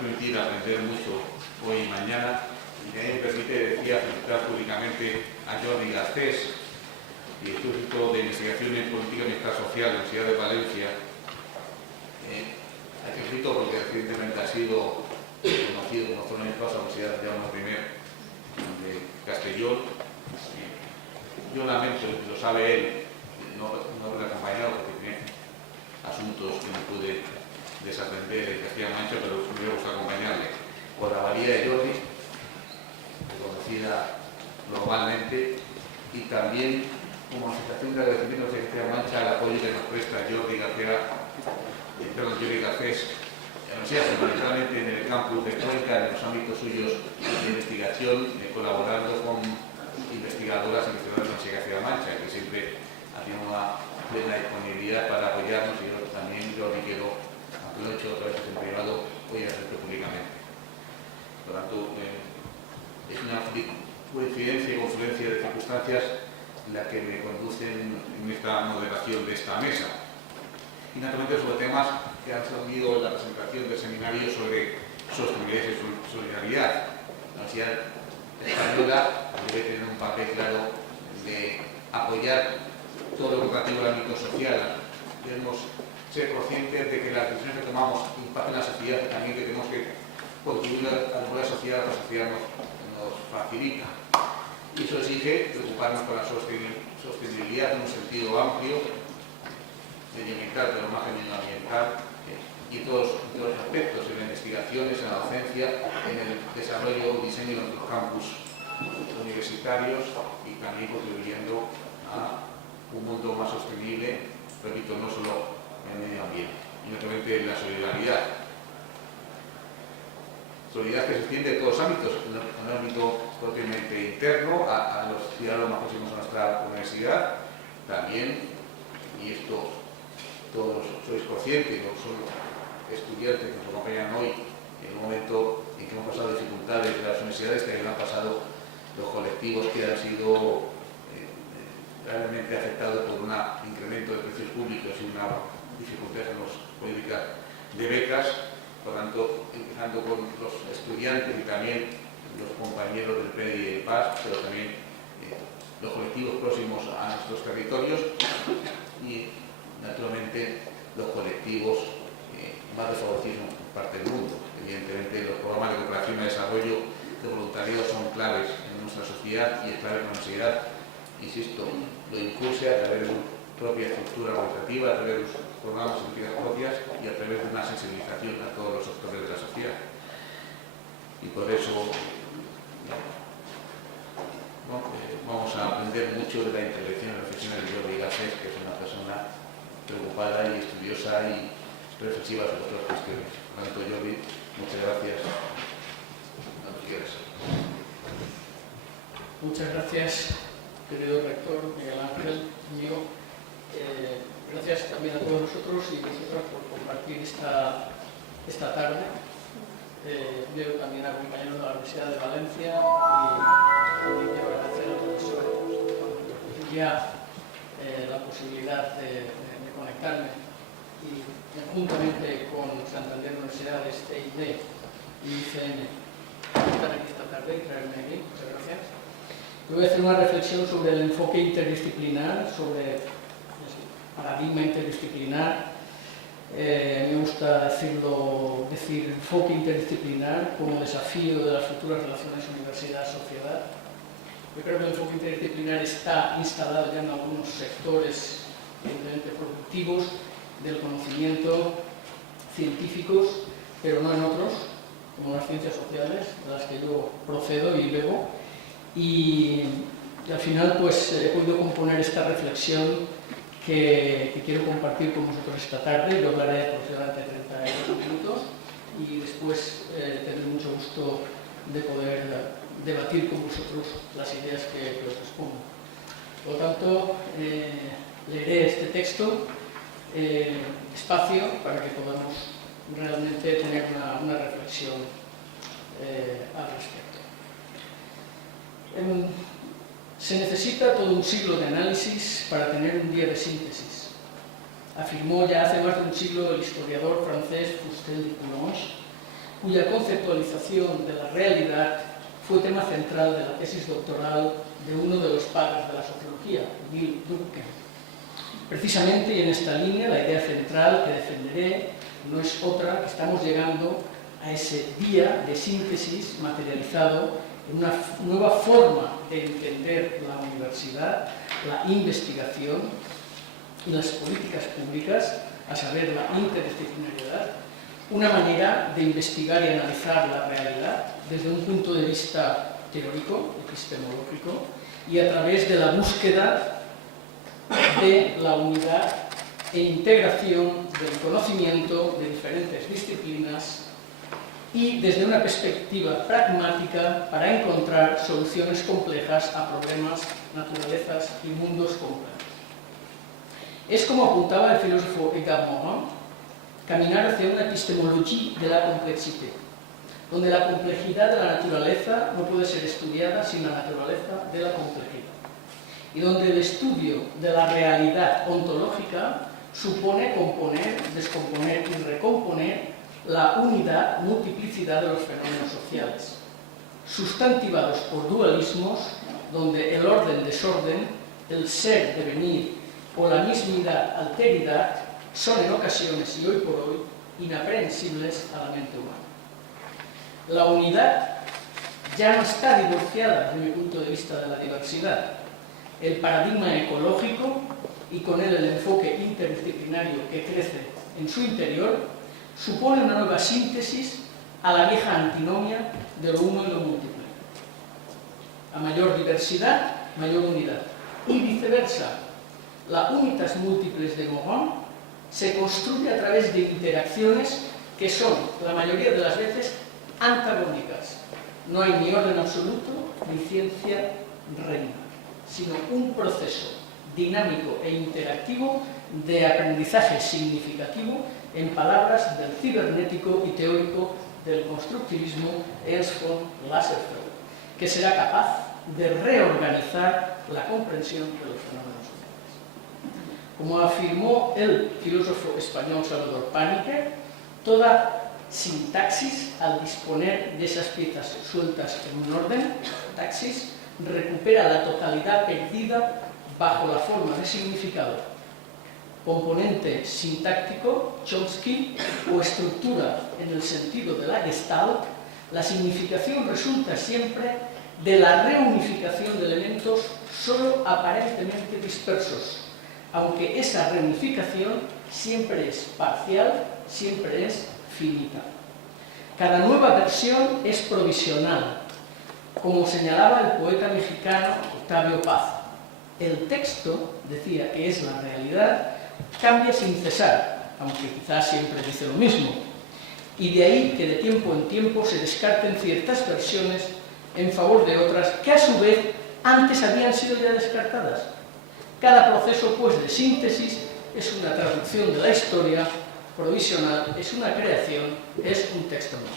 permitir aprender mucho hoy y mañana, y también me permite, decía, felicitar públicamente a Jordi Garcés, Instituto de Investigación en Política y Amistad Social de la Universidad de Valencia. A que felicito porque recientemente ha sido conocido como zona de la Universidad de Jaume I de Castellón. Yo lamento, lo sabe él, no haberle acompañado porque tiene asuntos que no pude desatender en Castilla-La Mancha, pero me hubiera gustado acompañarle. Por la valía de Jordi, reconocida globalmente, y también como manifestación de agradecimiento de Castilla-La Mancha al apoyo que nos presta Jordi Garcés, fundamentalmente en el campus de Cuenca, en los ámbitos suyos de investigación, colaborando con investigadoras y investigadores de la Universidad de Castilla-La Mancha, que siempre ha tenido una plena disponibilidad para apoyarnos, y yo también quiero, aunque lo he hecho otra vez en privado, voy a hacerlo públicamente. Por lo tanto, es una coincidencia y confluencia de circunstancias la que me conducen en esta moderación de esta mesa. Y naturalmente sobre temas que han salido en la presentación del seminario sobre sostenibilidad y solidaridad. La Universidad Española debe tener un papel claro de apoyar todo lo relativo al ámbito social. Debemos ser conscientes de que las decisiones que tomamos impactan en la sociedad y también que tenemos que contribuir a la buena sociedad, la sociedad nos facilita. Y eso exige preocuparnos por la sostenibilidad en un sentido amplio, medioambiental, pero más que medioambiental, y todos los aspectos, en la investigación, en la docencia, en el desarrollo y diseño de nuestros campus universitarios, y también contribuyendo a un mundo más sostenible, repito, no solo en el medio ambiente, y naturalmente la solidaridad. Solidaridad que se extiende en todos los ámbitos, en el ámbito propiamente interno, a los ciudadanos más próximos a nuestra universidad, también, y esto todos sois conscientes, no solo estudiantes que nos acompañan hoy, en un momento en que hemos pasado dificultades de las universidades, también han pasado los colectivos que han sido realmente afectados por un incremento de precios públicos y una dificultad en las políticas de becas. Por tanto, empezando con los estudiantes y también los compañeros del PED y del PAS, pero también los colectivos próximos a nuestros territorios y, naturalmente, los colectivos más desfavorecidos en parte del mundo. Evidentemente, los programas de cooperación y desarrollo de voluntariado son claves en nuestra sociedad y es clave en la universidad. Insisto, lo impulse a través de su propia estructura organizativa, a través de sus programas y políticas propias y a través de una sensibilización a todos los sectores de la sociedad. Y por eso vamos a aprender mucho de la intervención y reflexión de Jordi Garcés, que es una persona preocupada y estudiosa y reflexiva sobre otras cuestiones. Por lo tanto, Jordi, muchas gracias. Cuando quieras. Muchas gracias, querido rector Miguel Ángel, amigo. Gracias también a todos vosotros y vosotras por compartir esta tarde. Veo también a compañeros de la Universidad de Valencia y quiero agradecer al profesor la posibilidad de conectarme y juntamente con Santander Universidades, TID y ICN estar aquí esta tarde y traerme aquí. Muchas gracias. Voy a hacer una reflexión sobre el enfoque interdisciplinar, sobre el paradigma interdisciplinar. Me gusta decir enfoque interdisciplinar como desafío de las futuras relaciones universidad-sociedad. Yo creo que el enfoque interdisciplinar está instalado ya en algunos sectores evidentemente productivos del conocimiento, científicos, pero no en otros, como las ciencias sociales, de las que yo procedo y luego. Y al final pues he podido componer esta reflexión que quiero compartir con vosotros esta tarde. Yo hablaré aproximadamente 32 minutos y después tendré mucho gusto de poder debatir con vosotros las ideas que os expongo. Por lo tanto, leeré este texto despacio para que podamos realmente tener una reflexión al respecto. Se necesita todo un siglo de análisis para tener un día de síntesis, afirmó ya hace más de un siglo el historiador francés Fustel de Coulanges, cuya conceptualización de la realidad fue tema central de la tesis doctoral de uno de los padres de la sociología, Bill Durkheim. Precisamente, y en esta línea, la idea central que defenderé no es otra que estamos llegando a ese día de síntesis materializado en una nueva forma de entender la universidad, la investigación y las políticas públicas, a saber, la interdisciplinariedad, una manera de investigar y analizar la realidad desde un punto de vista teórico, epistemológico, y a través de la búsqueda de la unidad e integración del conocimiento de diferentes disciplinas y desde una perspectiva pragmática para encontrar soluciones complejas a problemas, naturalezas y mundos complejos. Es, como apuntaba el filósofo Edgar Morin, caminar hacia una epistemología de la complejidad, donde la complejidad de la naturaleza no puede ser estudiada sin la naturaleza de la complejidad, y donde el estudio de la realidad ontológica supone componer, descomponer y recomponer la unidad, multiplicidad de los fenómenos sociales, sustantivados por dualismos, donde el orden-desorden, el ser-devenir o la mismidad, alteridad, son en ocasiones y hoy por hoy inaprehensibles a la mente humana. La unidad ya no está divorciada, desde mi punto de vista, de la diversidad. El paradigma ecológico y con él el enfoque interdisciplinario que crece en su interior supone una nueva síntesis a la vieja antinomia de lo uno y lo múltiple. A mayor diversidad, mayor unidad. Y viceversa, la unitas múltiples de Morin se construye a través de interacciones que son, la mayoría de las veces, antagónicas. No hay ni orden absoluto ni ciencia reina, sino un proceso dinámico e interactivo de aprendizaje significativo en palabras del cibernético y teórico del constructivismo Ernst von Lasserfeld, que será capaz de reorganizar la comprensión de los fenómenos sociales. Como afirmó el filósofo español Salvador Pàniker, toda sintaxis, al disponer de esas piezas sueltas en un orden, taxis, recupera la totalidad perdida bajo la forma de significado, componente sintáctico, Chomsky, o estructura en el sentido de la Gestalt. La significación resulta siempre de la reunificación de elementos solo aparentemente dispersos, aunque esa reunificación siempre es parcial, siempre es finita. Cada nueva versión es provisional, como señalaba el poeta mexicano Octavio Paz. El texto, decía, que es la realidad, cambia sin cesar, aunque quizás siempre dice lo mismo, y de ahí que de tiempo en tiempo se descarten ciertas versiones en favor de otras que a su vez antes habían sido ya descartadas. Cada proceso, pues, de síntesis es una traducción de la historia, provisional, es una creación, es un texto nuevo.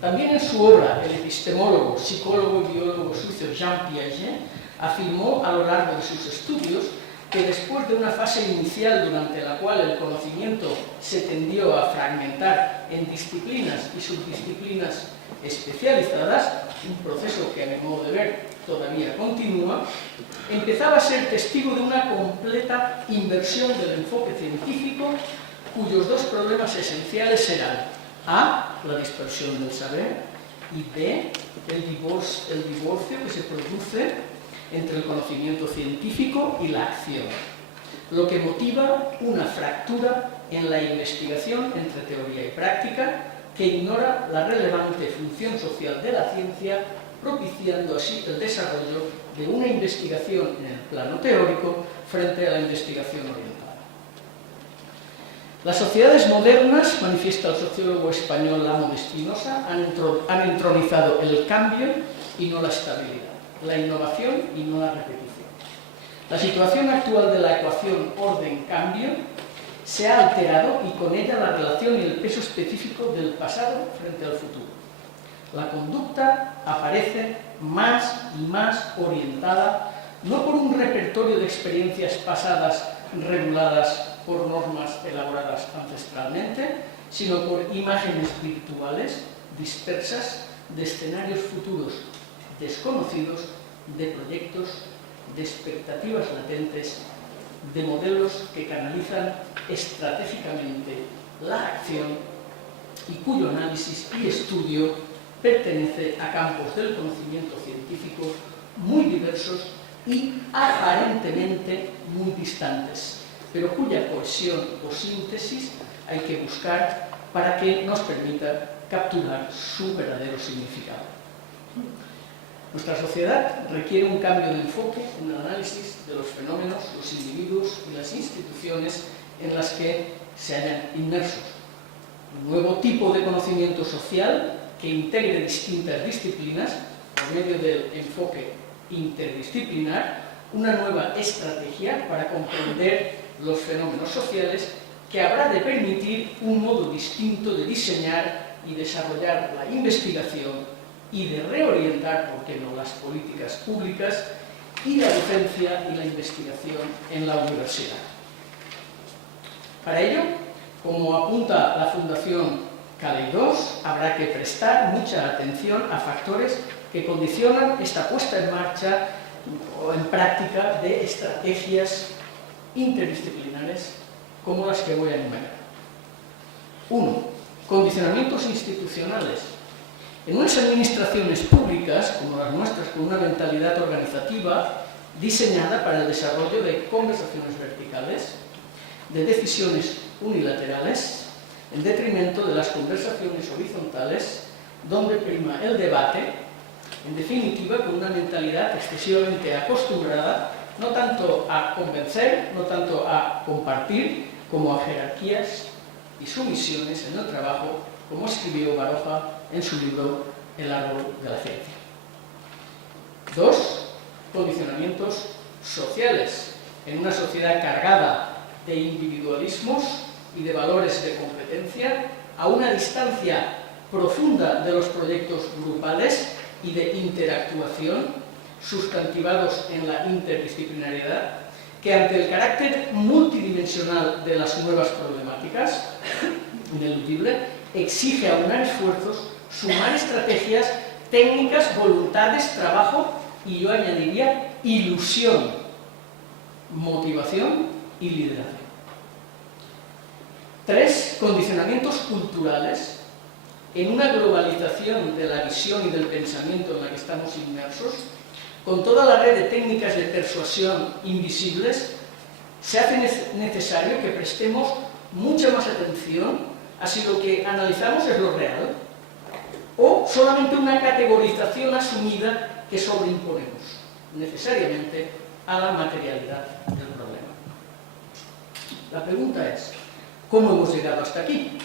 También en su obra, el epistemólogo, psicólogo y biólogo suizo Jean Piaget afirmó a lo largo de sus estudios que después de una fase inicial durante la cual el conocimiento se tendió a fragmentar en disciplinas y subdisciplinas especializadas, un proceso que a mi modo de ver todavía continúa, empezaba a ser testigo de una completa inversión del enfoque científico, cuyos dos problemas esenciales eran A, la dispersión del saber, y B, el divorcio que se produce entre el conocimiento científico y la acción, lo que motiva una fractura en la investigación entre teoría y práctica que ignora la relevante función social de la ciencia, propiciando así el desarrollo de una investigación en el plano teórico frente a la investigación orientada. Las sociedades modernas, manifiesta el sociólogo español Amo de Espinosa, han entronizado el cambio y no la estabilidad, la innovación y no la repetición. La situación actual de la ecuación orden-cambio se ha alterado y con ella la relación y el peso específico del pasado frente al futuro. La conducta aparece más y más orientada no por un repertorio de experiencias pasadas reguladas por normas elaboradas ancestralmente, sino por imágenes virtuales dispersas de escenarios futuros desconocidos, de proyectos, de expectativas latentes, de modelos que canalizan estratégicamente la acción y cuyo análisis y estudio pertenece a campos del conocimiento científico muy diversos y aparentemente muy distantes, pero cuya cohesión o síntesis hay que buscar para que nos permita capturar su verdadero significado. Nuestra sociedad requiere un cambio de enfoque en el análisis de los fenómenos, los individuos y las instituciones en las que se hallan inmersos. Un nuevo tipo de conocimiento social que integre distintas disciplinas por medio del enfoque interdisciplinar, una nueva estrategia para comprender los fenómenos sociales que habrá de permitir un modo distinto de diseñar y desarrollar la investigación y de reorientar, ¿por qué no?, las políticas públicas y la docencia y la investigación en la universidad. Para ello, como apunta la Fundación Caleidos, habrá que prestar mucha atención a factores que condicionan esta puesta en marcha o en práctica de estrategias interdisciplinares como las que voy a enumerar. 1. Condicionamientos institucionales. En unas administraciones públicas, como las nuestras, con una mentalidad organizativa diseñada para el desarrollo de conversaciones verticales, de decisiones unilaterales, en detrimento de las conversaciones horizontales, donde prima el debate, en definitiva, con una mentalidad excesivamente acostumbrada, no tanto a convencer, no tanto a compartir, como a jerarquías y sumisiones en el trabajo, como escribió Baroja en su libro El árbol de la ciencia. 2. Condicionamientos sociales. En una sociedad cargada de individualismos y de valores de competencia, a una distancia profunda de los proyectos grupales y de interactuación, sustantivados en la interdisciplinariedad, que ante el carácter multidimensional de las nuevas problemáticas, ineludible, exige aunar esfuerzos, sumar estrategias, técnicas, voluntades, trabajo y yo añadiría ilusión, motivación y liderazgo. 3. Condicionamientos culturales. En una globalización de la visión y del pensamiento en la que estamos inmersos, con toda la red de técnicas de persuasión invisibles, se hace necesario que prestemos mucha más atención a si lo que analizamos es lo real o solamente una categorización asumida que sobreimponemos necesariamente a la materialidad del problema. La pregunta es, ¿cómo hemos llegado hasta aquí?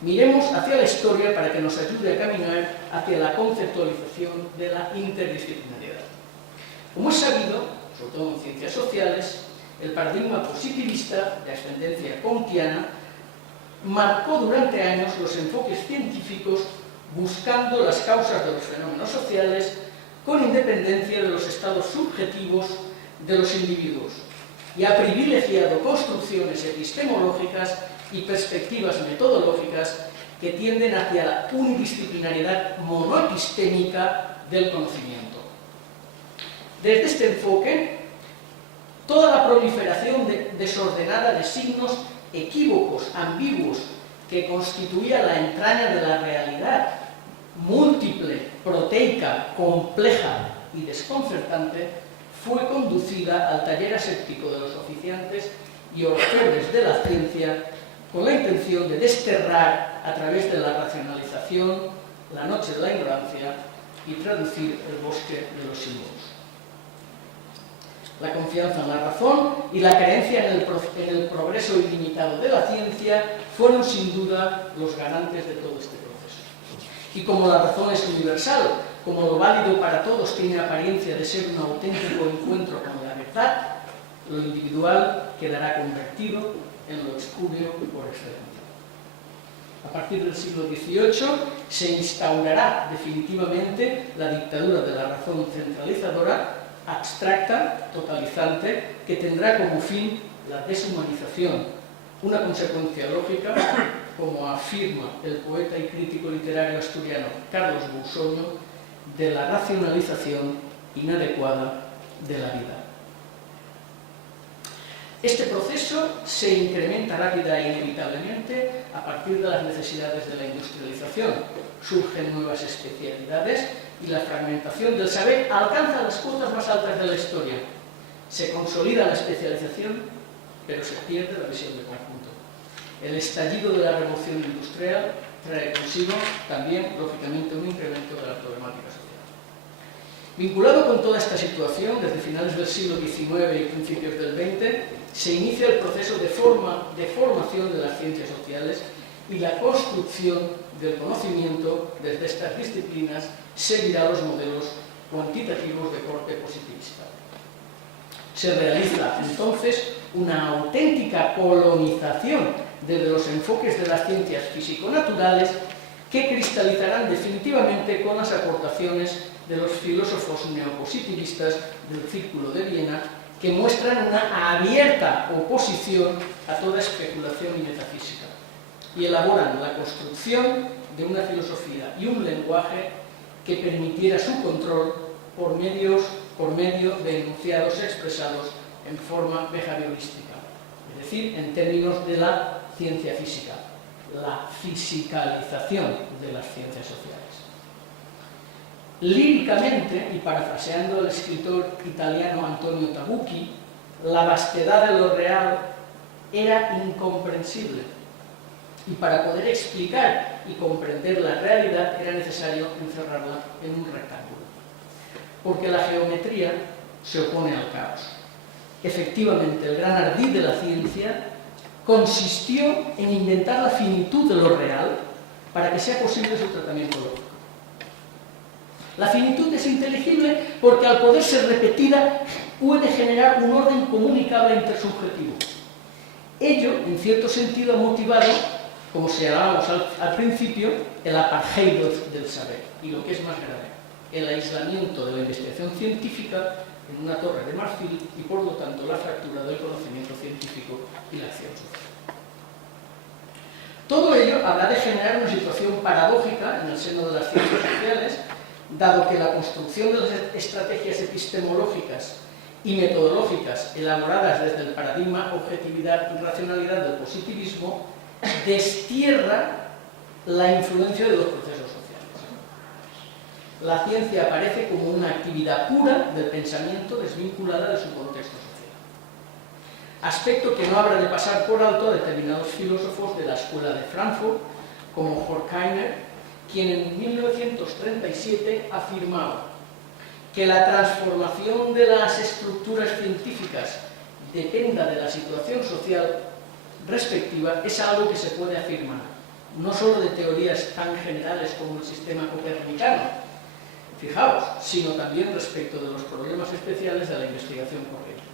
Miremos hacia la historia para que nos ayude a caminar hacia la conceptualización de la interdisciplinariedad. Como es sabido, sobre todo en ciencias sociales, el paradigma positivista de ascendencia kantiana marcó durante años los enfoques científicos buscando las causas de los fenómenos sociales con independencia de los estados subjetivos de los individuos y ha privilegiado construcciones epistemológicas y perspectivas metodológicas que tienden hacia la unidisciplinariedad monoepistémica del conocimiento. Desde este enfoque, toda la proliferación desordenada de signos equívocos, ambiguos, que constituía la entraña de la realidad, múltiple, proteica, compleja y desconcertante, fue conducida al taller aséptico de los oficiantes y orfebres de la ciencia con la intención de desterrar a través de la racionalización la noche de la ignorancia y traducir el bosque de los símbolos. La confianza en la razón y la creencia en el progreso ilimitado de la ciencia fueron sin duda los garantes de todo este proceso. Y como la razón es universal, como lo válido para todos tiene apariencia de ser un auténtico encuentro con la verdad, lo individual quedará convertido en lo espurio por excelencia. A partir del siglo XVIII se instaurará definitivamente la dictadura de la razón centralizadora, abstracta, totalizante, que tendrá como fin la deshumanización, una consecuencia lógica como afirma el poeta y crítico literario asturiano Carlos Busoño, de la racionalización inadecuada de la vida. Este proceso se incrementa rápida e inevitablemente a partir de las necesidades de la industrialización. Surgen nuevas especialidades y la fragmentación del saber alcanza las cotas más altas de la historia. Se consolida la especialización, pero se pierde la visión de conjunto. El estallido de la revolución industrial trae consigo también, lógicamente, un incremento de la problemática social. Vinculado con toda esta situación, desde finales del siglo XIX y principios del XX, se inicia el proceso de formación de las ciencias sociales y la construcción del conocimiento desde estas disciplinas seguirá los modelos cuantitativos de corte positivista. Se realiza entonces una auténtica colonización desde los enfoques de las ciencias físico-naturales que cristalizarán definitivamente con las aportaciones de los filósofos neopositivistas del Círculo de Viena, que muestran una abierta oposición a toda especulación y metafísica y elaboran la construcción de una filosofía y un lenguaje que permitiera su control por medio de enunciados expresados en forma behaviorística, es decir, en términos de la ciencia física, la fisicalización de las ciencias sociales. Líricamente, y parafraseando al escritor italiano Antonio Tabucchi, la vastedad de lo real era incomprensible, y para poder explicar y comprender la realidad era necesario encerrarla en un rectángulo, porque la geometría se opone al caos. Efectivamente, el gran ardid de la ciencia consistió en inventar la finitud de lo real para que sea posible su tratamiento lógico. La finitud es inteligible porque al poder ser repetida puede generar un orden comunicable intersubjetivo. Ello, en cierto sentido, ha motivado, como señalábamos al principio, el apartheid del saber y, lo que es más grave, el aislamiento de la investigación científica en una torre de marfil y, por lo tanto, la fractura del conocimiento científico y la acción social. Todo ello habrá de generar una situación paradójica en el seno de las ciencias sociales, dado que la construcción de las estrategias epistemológicas y metodológicas elaboradas desde el paradigma objetividad y racionalidad del positivismo destierra la influencia de los procesos sociales. La ciencia aparece como una actividad pura del pensamiento desvinculada de su contexto social. Aspecto que no habrá de pasar por alto a determinados filósofos de la Escuela de Frankfurt, como Horkheimer, quien en 1937 afirmaba que la transformación de las estructuras científicas dependa de la situación social respectiva es algo que se puede afirmar, no solo de teorías tan generales como el sistema copernicano, fijaos, sino también respecto de los problemas especiales de la investigación corriente.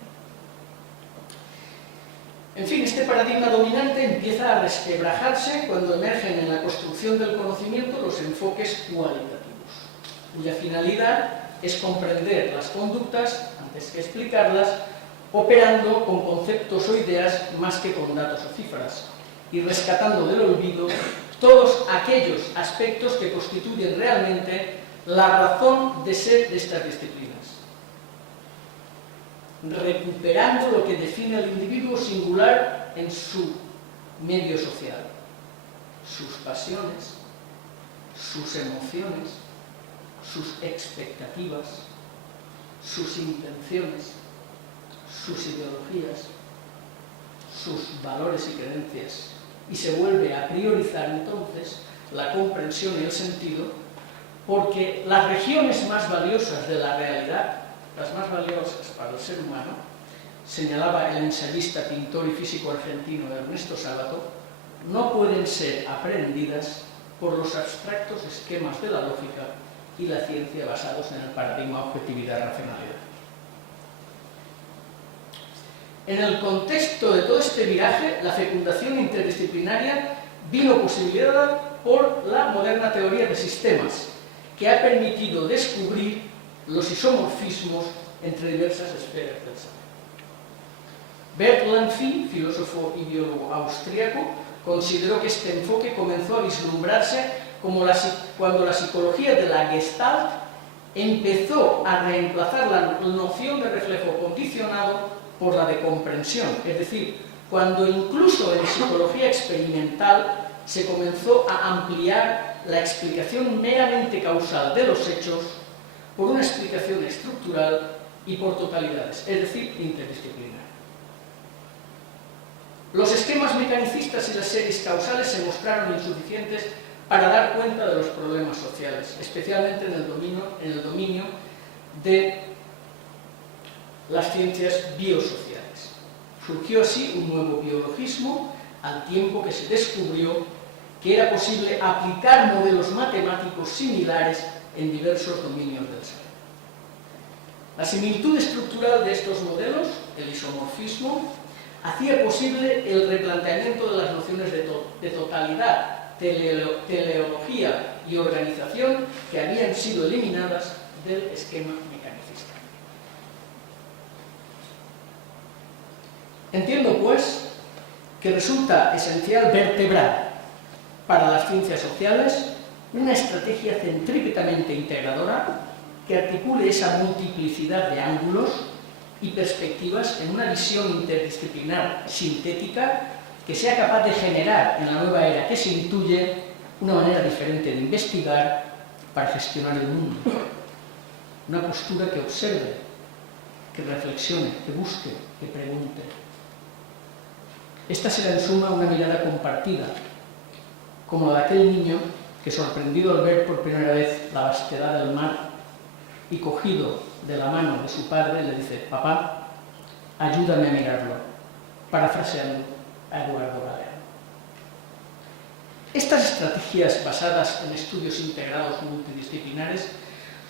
En fin, este paradigma dominante empieza a resquebrajarse cuando emergen en la construcción del conocimiento los enfoques cualitativos, cuya finalidad es comprender las conductas, antes que explicarlas, operando con conceptos o ideas más que con datos o cifras, y rescatando del olvido todos aquellos aspectos que constituyen realmente la razón de ser de estas disciplinas, recuperando lo que define al individuo singular en su medio social, sus pasiones, sus emociones, sus expectativas, sus intenciones, sus ideologías, sus valores y creencias, y se vuelve a priorizar entonces la comprensión y el sentido, porque las regiones más valiosas de la realidad, las más valiosas para el ser humano, señalaba el ensayista, pintor y físico argentino Ernesto Sábato, no pueden ser aprehendidas por los abstractos esquemas de la lógica y la ciencia basados en el paradigma objetividad-racionalidad. En el contexto de todo este viraje, la fecundación interdisciplinaria vino posibilitada por la moderna teoría de sistemas, que ha permitido descubrir los isomorfismos entre diversas esferas del saber. Bert Lanfy, filósofo y biólogo austríaco, Considero que este enfoque comenzó a vislumbrarse cuando la psicología de la Gestalt empezó a reemplazar la noción de reflejo condicionado por la de comprensión, es decir, cuando incluso en psicología experimental se comenzó a ampliar la explicación meramente causal de los hechos por una explicación estructural y por totalidades, es decir, interdisciplinar. Los esquemas mecanicistas y las series causales se mostraron insuficientes para dar cuenta de los problemas sociales, especialmente en el dominio de las ciencias biosociales. Surgió así un nuevo biologismo al tiempo que se descubrió que era posible aplicar modelos matemáticos similares en diversos dominios del ser. La similitud estructural de estos modelos, el isomorfismo, hacía posible el replanteamiento de las nociones de totalidad, teleología y organización que habían sido eliminadas del esquema mecanicista. Entiendo, pues, que resulta esencial vertebrar para las ciencias sociales una estrategia centrípetamente integradora que articule esa multiplicidad de ángulos y perspectivas en una visión interdisciplinar sintética que sea capaz de generar en la nueva era que se intuye una manera diferente de investigar para gestionar el mundo. Una postura que observe, que reflexione, que busque, que pregunte. Esta será en suma una mirada compartida, como la de aquel niño que, sorprendido al ver por primera vez la vastedad del mar y cogido de la mano de su padre, le dice: «Papá, ayúdame a mirarlo», parafraseando a Eduardo Galeano. Estas estrategias basadas en estudios integrados multidisciplinares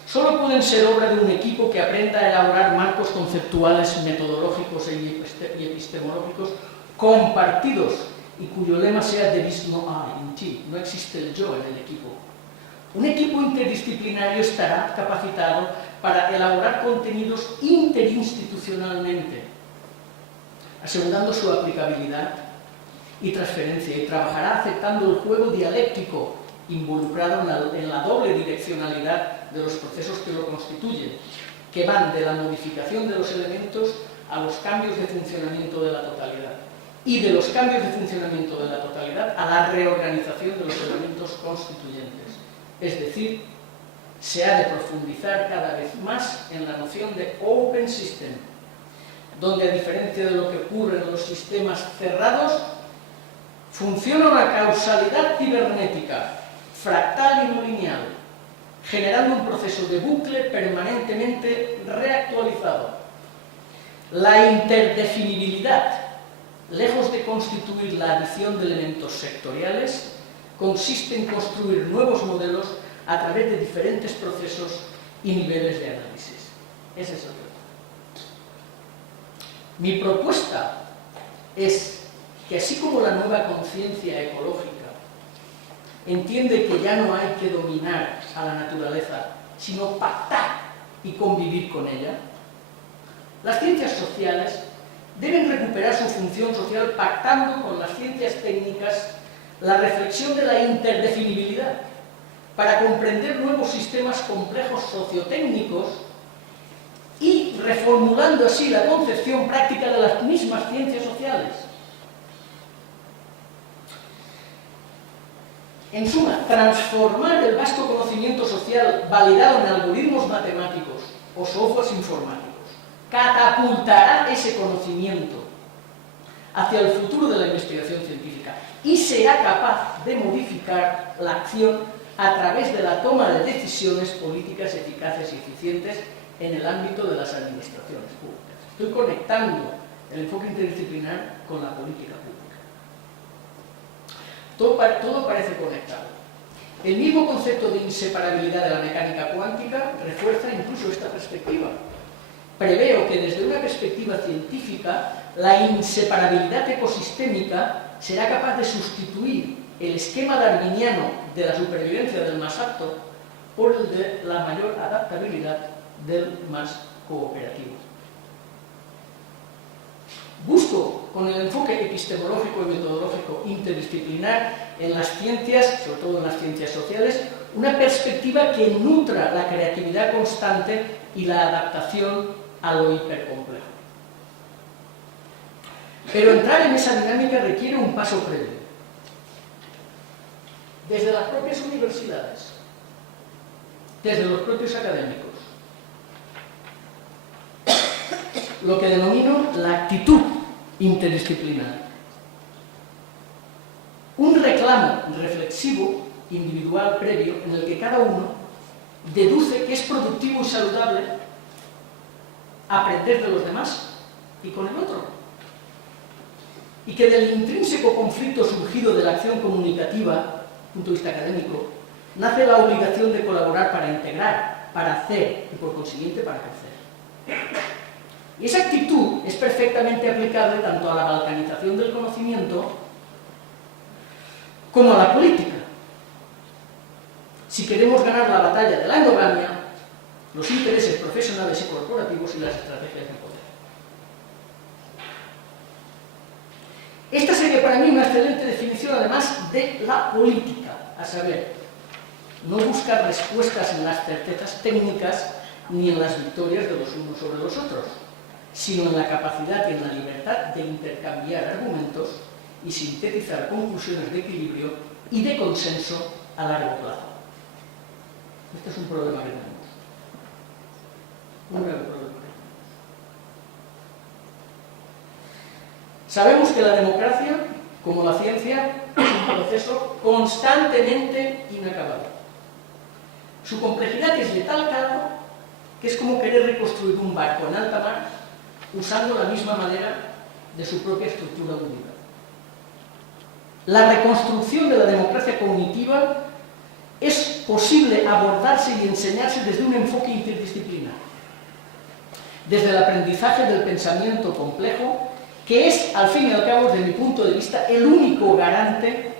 solo pueden ser obra de un equipo que aprenda a elaborar marcos conceptuales, metodológicos y epistemológicos compartidos y cuyo lema sea «There is no I in ti», no existe el yo en el equipo. Un equipo interdisciplinario estará capacitado para elaborar contenidos interinstitucionalmente, asegurando su aplicabilidad y transferencia, y trabajará aceptando el juego dialéctico involucrado en la doble direccionalidad de los procesos que lo constituyen, que van de la modificación de los elementos a los cambios de funcionamiento de la totalidad, y de los cambios de funcionamiento de la totalidad a la reorganización de los elementos constituyentes. Es decir, se ha de profundizar cada vez más en la noción de Open System, donde, a diferencia de lo que ocurre en los sistemas cerrados, funciona una causalidad cibernética, fractal y no lineal, generando un proceso de bucle permanentemente reactualizado. La interdefinibilidad, lejos de constituir la adición de elementos sectoriales, consiste en construir nuevos modelos a través de diferentes procesos y niveles de análisis. Ese es el reto. Mi propuesta es que, así como la nueva conciencia ecológica entiende que ya no hay que dominar a la naturaleza, sino pactar y convivir con ella, las ciencias sociales deben recuperar su función social pactando con las ciencias técnicas la reflexión de la interdefinibilidad para comprender nuevos sistemas complejos sociotécnicos y reformulando así la concepción práctica de las mismas ciencias sociales. En suma, transformar el vasto conocimiento social validado en algoritmos matemáticos o softwares informáticos catapultará ese conocimiento hacia el futuro de la investigación científica y será capaz de modificar la acción a través de la toma de decisiones políticas eficaces y eficientes en el ámbito de las administraciones públicas. Estoy conectando el enfoque interdisciplinar con la política pública. Todo parece conectado. El mismo concepto de inseparabilidad de la mecánica cuántica refuerza incluso esta perspectiva. Preveo que desde una perspectiva científica la inseparabilidad ecosistémica será capaz de sustituir el esquema darwiniano de la supervivencia del más apto por el de la mayor adaptabilidad del más cooperativo. Busco, con el enfoque epistemológico y metodológico interdisciplinar en las ciencias, sobre todo en las ciencias sociales, una perspectiva que nutra la creatividad constante y la adaptación a lo hipercomplejo. Pero entrar en esa dinámica requiere un paso previo. Desde las propias universidades, desde los propios académicos, lo que denomino la actitud interdisciplinar. Un reclamo reflexivo, individual, previo, en el que cada uno deduce que es productivo y saludable aprender de los demás y con el otro. Y que del intrínseco conflicto surgido de la acción comunicativa, desde el punto de vista académico, nace la obligación de colaborar para integrar, para hacer y por consiguiente para crecer. Y esa actitud es perfectamente aplicable tanto a la balcanización del conocimiento como a la política. Si queremos ganar la batalla de la endogamia, los intereses profesionales y corporativos y las estrategias de poder. Esta sería para mí una excelente definición, además, de la política, a saber, no buscar respuestas en las certezas técnicas ni en las victorias de los unos sobre los otros, sino en la capacidad y en la libertad de intercambiar argumentos y sintetizar conclusiones de equilibrio y de consenso a largo plazo. Este es un problema que tenemos. Un grave problema. Sabemos que la democracia, como la ciencia, es un proceso constantemente inacabado. Su complejidad es de tal grado que es como querer reconstruir un barco en alta mar usando la misma manera de su propia estructura unida. La reconstrucción de la democracia cognitiva es posible abordarse y enseñarse desde un enfoque interdisciplinar, desde el aprendizaje del pensamiento complejo, que es, al fin y al cabo, desde mi punto de vista, el único garante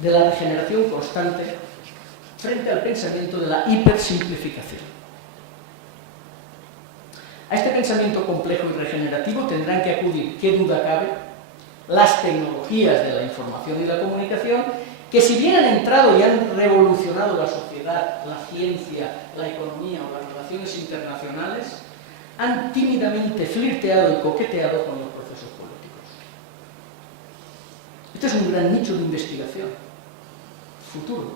de la regeneración constante frente al pensamiento de la hipersimplificación. A este pensamiento complejo y regenerativo tendrán que acudir, qué duda cabe, las tecnologías de la información y la comunicación, que si bien han entrado y han revolucionado la sociedad, la ciencia, la economía o las relaciones internacionales, han tímidamente flirteado y coqueteado con los procesos políticos. Este es un gran nicho de investigación futuro,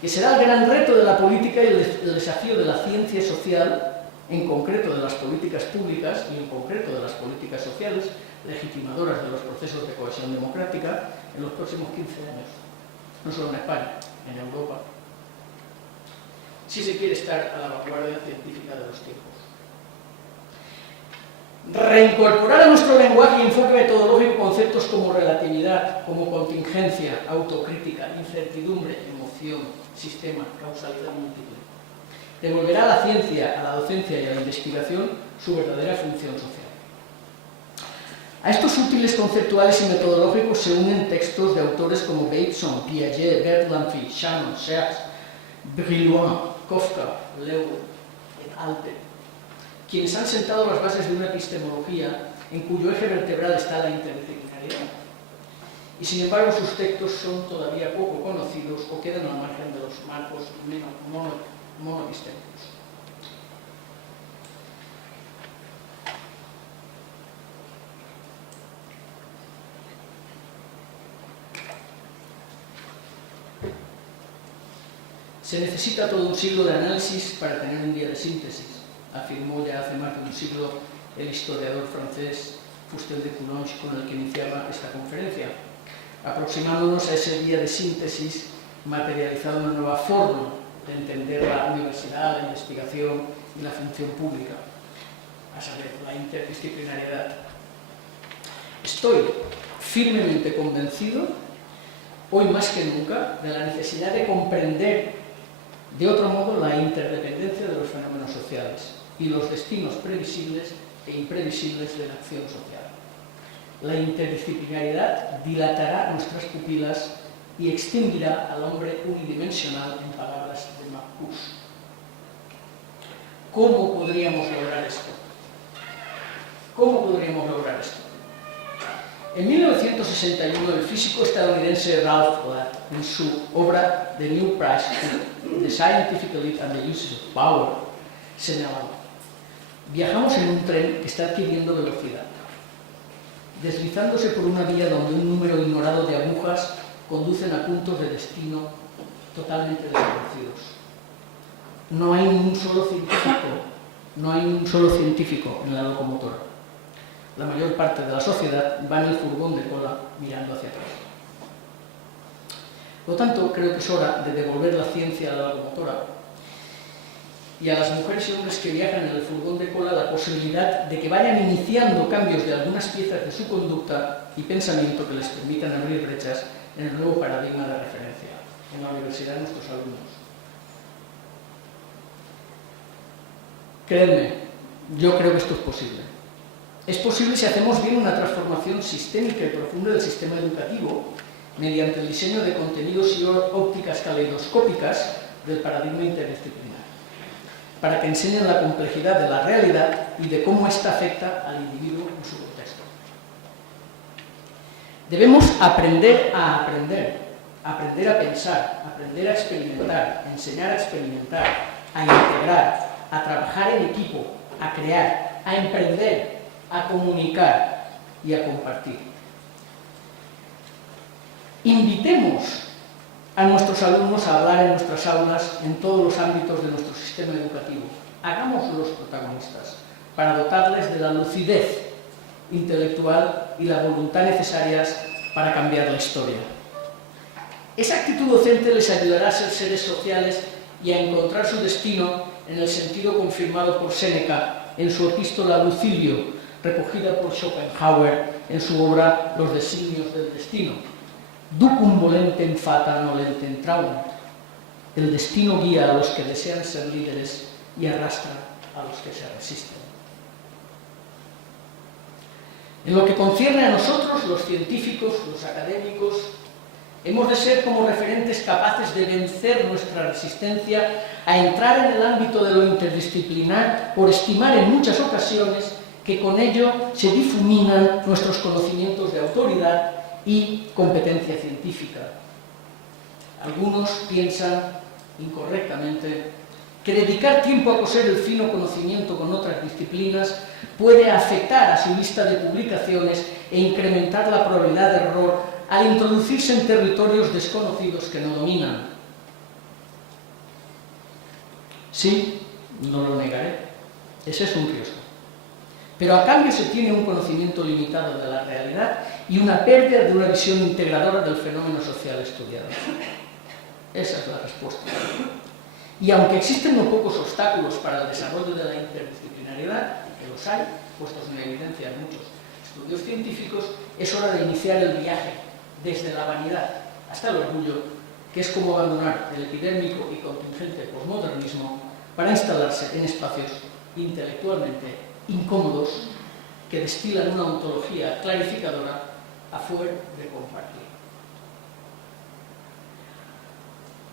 que será el gran reto de la política y el desafío de la ciencia social, en concreto de las políticas públicas y en concreto de las políticas sociales, legitimadoras de los procesos de cohesión democrática en los próximos 15 años. No solo en España, en Europa, si se quiere estar a la vanguardia científica de los tiempos. Reincorporar a nuestro lenguaje y enfoque metodológico conceptos como relatividad, como contingencia, autocrítica, incertidumbre, emoción, sistema, causalidad múltiple. Devolverá a la ciencia, a la docencia y a la investigación su verdadera función social. A estos útiles conceptuales y metodológicos se unen textos de autores como Bateson, Piaget, Bertalanffy, Shannon, Sachs, Brillouin, Kafka, Leuwen et al. Quienes han sentado las bases de una epistemología en cuyo eje vertebral está la interdisciplinariedad. Y sin embargo sus textos son todavía poco conocidos o quedan al margen de los marcos monoepistémicos. Se necesita todo un siglo de análisis para tener un día de síntesis, afirmó ya hace más de un siglo el historiador francés Fustel de Coulanges, con el que iniciaba esta conferencia, aproximándonos a ese día de síntesis materializado en una nueva forma de entender la universidad, la investigación y la función pública, a saber, la interdisciplinariedad. Estoy firmemente convencido, hoy más que nunca, de la necesidad de comprender de otro modo la interdependencia de los fenómenos sociales y los destinos previsibles e imprevisibles de la acción social. La interdisciplinariedad dilatará nuestras pupilas y extinguirá al hombre unidimensional, en palabras de Marcuse. ¿Cómo podríamos lograr esto? ¿Cómo podríamos lograr esto? En 1961, el físico estadounidense Ralph Ladd, en su obra The New Priesthood, The Scientific Elite and the Uses of Power, señalaba: viajamos en un tren que está adquiriendo velocidad, deslizándose por una vía donde un número ignorado de agujas conducen a puntos de destino totalmente desconocidos. No hay ni un solo científico en la locomotora. La mayor parte de la sociedad va en el furgón de cola mirando hacia atrás. Por lo tanto, creo que es hora de devolver la ciencia a la locomotora y a las mujeres y hombres que viajan en el furgón de cola la posibilidad de que vayan iniciando cambios de algunas piezas de su conducta y pensamiento que les permitan abrir brechas en el nuevo paradigma de referencia en la universidad de nuestros alumnos. Créanme, yo creo que esto es posible. Es posible si hacemos bien una transformación sistémica y profunda del sistema educativo mediante el diseño de contenidos y ópticas caleidoscópicas del paradigma interdisciplinar, para que enseñen la complejidad de la realidad y de cómo ésta afecta al individuo en su contexto. Debemos aprender a aprender, aprender a pensar, aprender a experimentar, enseñar a experimentar, a integrar, a trabajar en equipo, a crear, a emprender, a comunicar y a compartir. Invitemos a nuestros alumnos a hablar en nuestras aulas en todos los ámbitos de nuestro sistema educativo. Hagámoslos protagonistas para dotarles de la lucidez intelectual y la voluntad necesarias para cambiar la historia. Esa actitud docente les ayudará a ser seres sociales y a encontrar su destino en el sentido confirmado por Séneca en su epístola Lucilio, recogida por Schopenhauer en su obra Los designios del destino. Ducum volentem fata nolentem traunt. El destino guía a los que desean ser líderes y arrastra a los que se resisten. En lo que concierne a nosotros, los científicos, los académicos, hemos de ser como referentes capaces de vencer nuestra resistencia a entrar en el ámbito de lo interdisciplinar por estimar en muchas ocasiones que con ello se difuminan nuestros conocimientos de autoridad y competencia científica. Algunos piensan incorrectamente que dedicar tiempo a coser el fino conocimiento con otras disciplinas puede afectar a su lista de publicaciones e incrementar la probabilidad de error al introducirse en territorios desconocidos que no dominan. Sí, no lo negaré, ese es un riesgo. Pero a cambio se tiene un conocimiento limitado de la realidad y una pérdida de una visión integradora del fenómeno social estudiado. Esa es la respuesta. Y aunque existen no pocos obstáculos para el desarrollo de la interdisciplinaridad, que los hay, puestos en evidencia en muchos estudios científicos, es hora de iniciar el viaje desde la vanidad hasta el orgullo, que es como abandonar el epidérmico y contingente posmodernismo para instalarse en espacios intelectualmente incómodos que destilan una ontología clarificadora a fuer de compartir.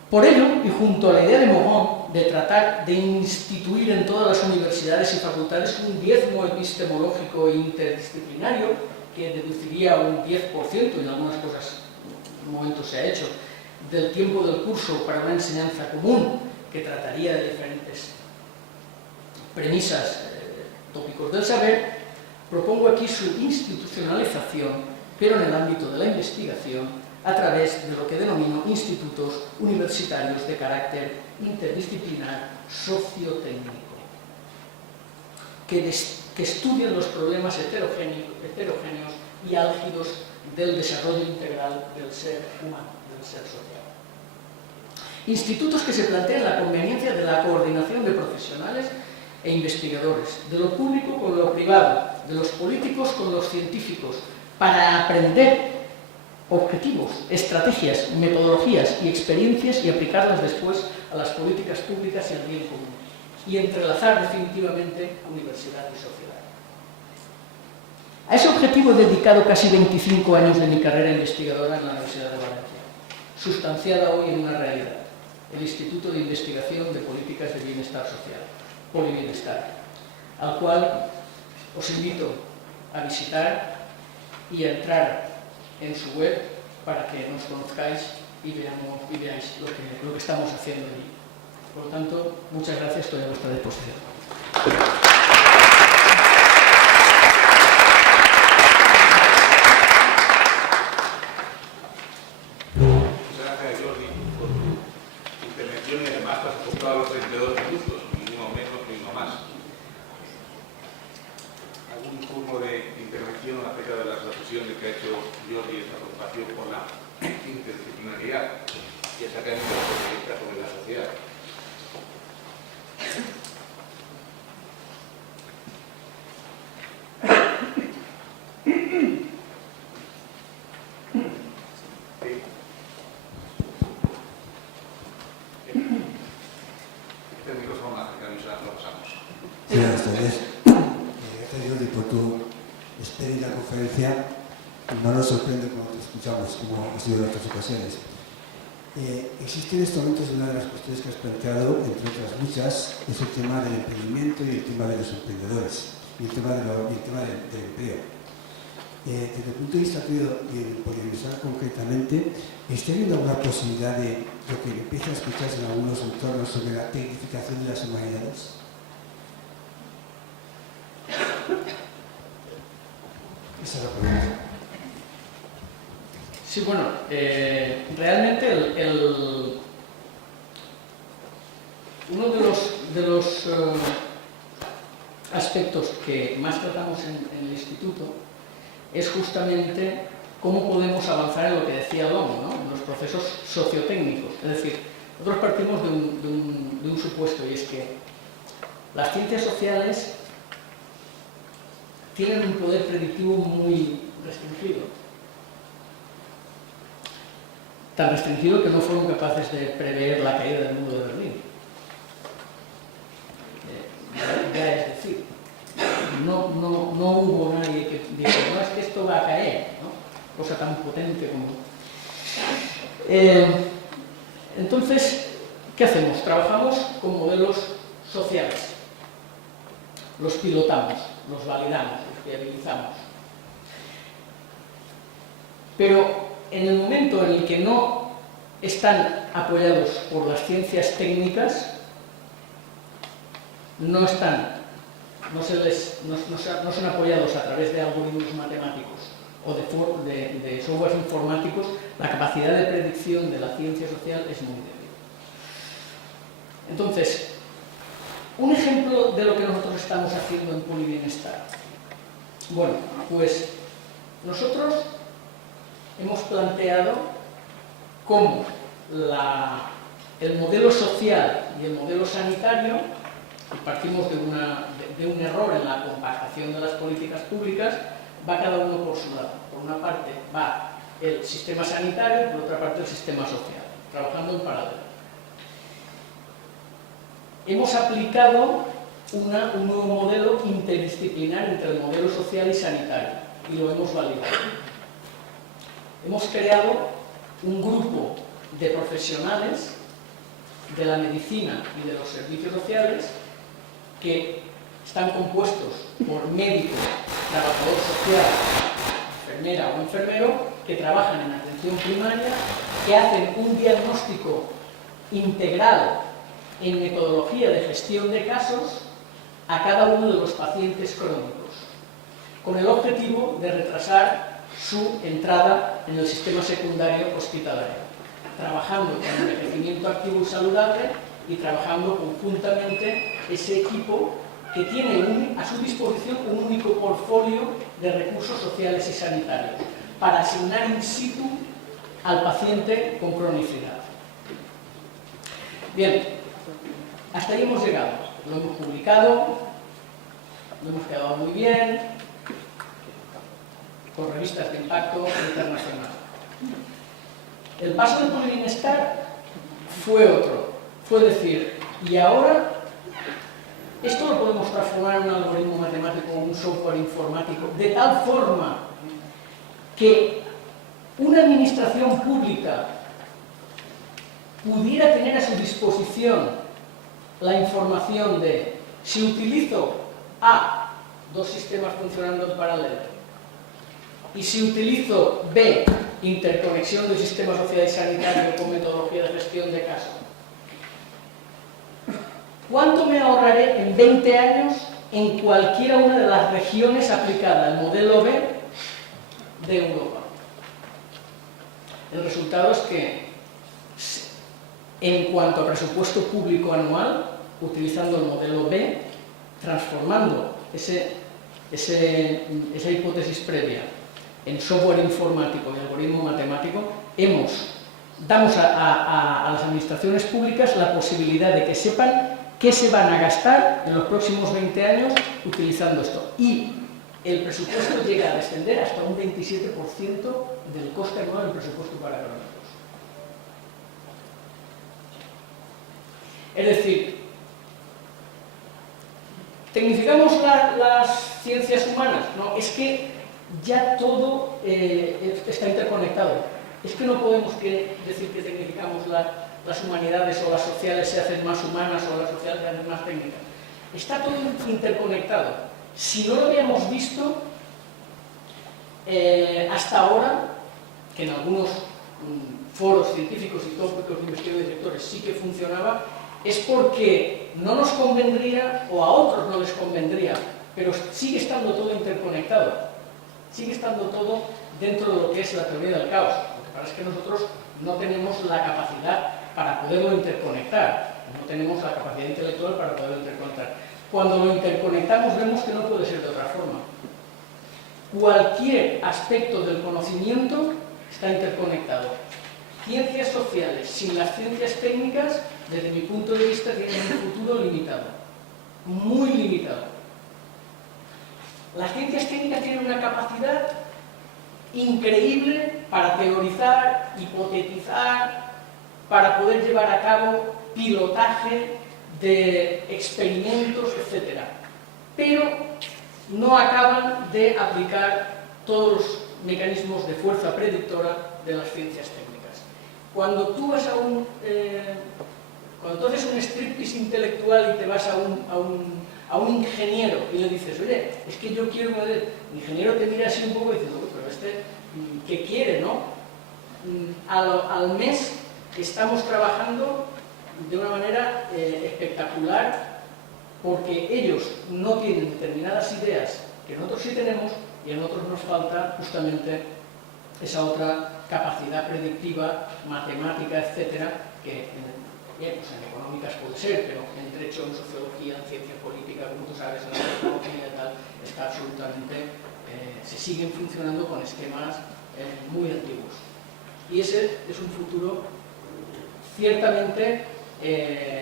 Por ello, y junto a la idea de Morón de tratar de instituir en todas las universidades y facultades un diezmo epistemológico e interdisciplinario, que deduciría un 10%, en algunas cosas en un momento se ha hecho, del tiempo del curso para una enseñanza común, que trataría de diferentes premisas, tópicos del saber, propongo aquí su institucionalización, pero en el ámbito de la investigación, a través de lo que denomino institutos universitarios de carácter interdisciplinar sociotécnico, que estudian los problemas heterogéneos y álgidos del desarrollo integral del ser humano, del ser social. Institutos que se plantean la conveniencia de la coordinación de profesionales e investigadores, de lo público con lo privado, de los políticos con los científicos, para aprender objetivos, estrategias, metodologías y experiencias y aplicarlas después a las políticas públicas y al bien común, y entrelazar definitivamente universidad y sociedad. A ese objetivo he dedicado casi 25 años de mi carrera investigadora en la Universidad de Valencia, sustanciada hoy en una realidad, el Instituto de Investigación de Políticas de Bienestar Social, Polibienestar, al cual os invito a visitar y a entrar en su web para que nos conozcáis y veáis lo que estamos haciendo allí. Por lo tanto, muchas gracias, estoy a vuestra disposición. Muchas gracias, Jordi, por tu intervención y además has aportado los 32 minutos, ni uno menos ni uno más. ¿Algún turno de intervención acerca de las reflexiones que ha hecho Jordi, esta preocupación por la interdisciplinaridad y esa academia sobre la sociedad? Buenas tardes. Gracias, Jordi, por tu espléndida conferencia. No nos sorprende cuando te escuchamos, como ha sido en otras ocasiones. Existe en estos momentos una de las cuestiones que has planteado, entre otras muchas, es el tema del emprendimiento y el tema de los emprendedores, y el tema del empleo. Desde el punto de vista tuyo, y por ingresar concretamente, ¿está habiendo alguna posibilidad de lo que empieza a escucharse en algunos entornos sobre la tecnificación de las humanidades? Esa es la pregunta. Sí, bueno, realmente uno de los aspectos que más tratamos en el instituto es justamente cómo podemos avanzar en lo que decía Long, ¿no? En los procesos sociotécnicos. Es decir, nosotros partimos de un supuesto, y es que las ciencias sociales tienen un poder predictivo muy restringido. Tan restringido que no fueron capaces de prever la caída del muro de Berlín. Ya es decir, no hubo nadie que dijo, no, es que esto va a caer, ¿no? Cosa tan potente como... Entonces, ¿qué hacemos? Trabajamos con modelos sociales. Los pilotamos, los validamos, los viabilizamos. Pero en el momento en el que no están apoyados por las ciencias técnicas, no son apoyados a través de algoritmos matemáticos o de softwares informáticos, la capacidad de predicción de la ciencia social es muy débil. Entonces, un ejemplo de lo que nosotros estamos haciendo en Polibienestar. Bueno, pues nosotros hemos planteado cómo el modelo social y el modelo sanitario, y partimos de un error en la compactación de las políticas públicas, va cada uno por su lado. Por una parte va el sistema sanitario y por otra parte el sistema social, trabajando en paralelo. Hemos aplicado un nuevo modelo interdisciplinar entre el modelo social y sanitario y lo hemos validado. Hemos creado un grupo de profesionales de la medicina y de los servicios sociales que están compuestos por médico, trabajador social, enfermera o enfermero, que trabajan en atención primaria, que hacen un diagnóstico integral en metodología de gestión de casos a cada uno de los pacientes crónicos, con el objetivo de retrasar su entrada en el sistema secundario hospitalario, trabajando con envejecimiento activo y saludable y trabajando conjuntamente ese equipo que tiene a su disposición un único portfolio de recursos sociales y sanitarios para asignar in situ al paciente con cronicidad. Bien, hasta ahí hemos llegado, lo hemos publicado, lo hemos quedado muy bien, con revistas de impacto internacional. El paso del Polibienestar fue otro, fue decir, y ahora esto lo podemos transformar en un algoritmo matemático o un software informático de tal forma que una administración pública pudiera tener a su disposición la información de si utilizo A, dos sistemas funcionando en paralelo, Y si utilizo B, interconexión del sistema social y sanitario con metodología de gestión de caso, ¿cuánto me ahorraré en 20 años en cualquiera una de las regiones aplicada al modelo B de Europa? El resultado es que, en cuanto a presupuesto público anual, utilizando el modelo B, transformando esa hipótesis previa en software informático y algoritmo matemático, damos a las administraciones públicas la posibilidad de que sepan qué se van a gastar en los próximos 20 años utilizando esto. Y el presupuesto llega a descender hasta un 27% del coste anual del presupuesto para crónicos. Es decir, ¿tecnificamos las ciencias humanas? No, es que ya todo está interconectado. Es que no podemos decir que tecnificamos las humanidades o las sociales se hacen más humanas o las sociales se hacen más técnicas. Está todo interconectado. Si no lo habíamos visto hasta ahora, que en algunos foros científicos y tópicos de investigación de directores sí que funcionaba, es porque no nos convendría o a otros no les convendría, pero sigue estando todo interconectado, sigue estando todo dentro de lo que es la teoría del caos. Lo que pasa es que nosotros no tenemos la capacidad para poderlo interconectar, no tenemos la capacidad intelectual para poderlo interconectar. Cuando lo interconectamos vemos que no puede ser de otra forma. Cualquier aspecto del conocimiento está interconectado. Ciencias sociales sin las ciencias técnicas, desde mi punto de vista, tienen un futuro limitado, muy limitado. Las ciencias técnicas tienen una capacidad increíble para teorizar, hipotetizar, para poder llevar a cabo pilotaje de experimentos, etc. Pero no acaban de aplicar todos los mecanismos de fuerza predictora de las ciencias técnicas. Cuando tú vas cuando tú haces un striptease intelectual y te vas a un ingeniero y le dices, oye, es que yo quiero que el ingeniero te mira así un poco y dice, pero ¿qué quiere, no? Al mes estamos trabajando de una manera espectacular porque ellos no tienen determinadas ideas que nosotros sí tenemos y a nosotros nos falta justamente esa otra capacidad predictiva, matemática, etcétera, que bien, pues en económicas puede ser, pero en derecho, en sociología, en ciencia política, como tú sabes, en la tecnología y tal, está absolutamente, se siguen funcionando con esquemas muy antiguos. Y ese es un futuro ciertamente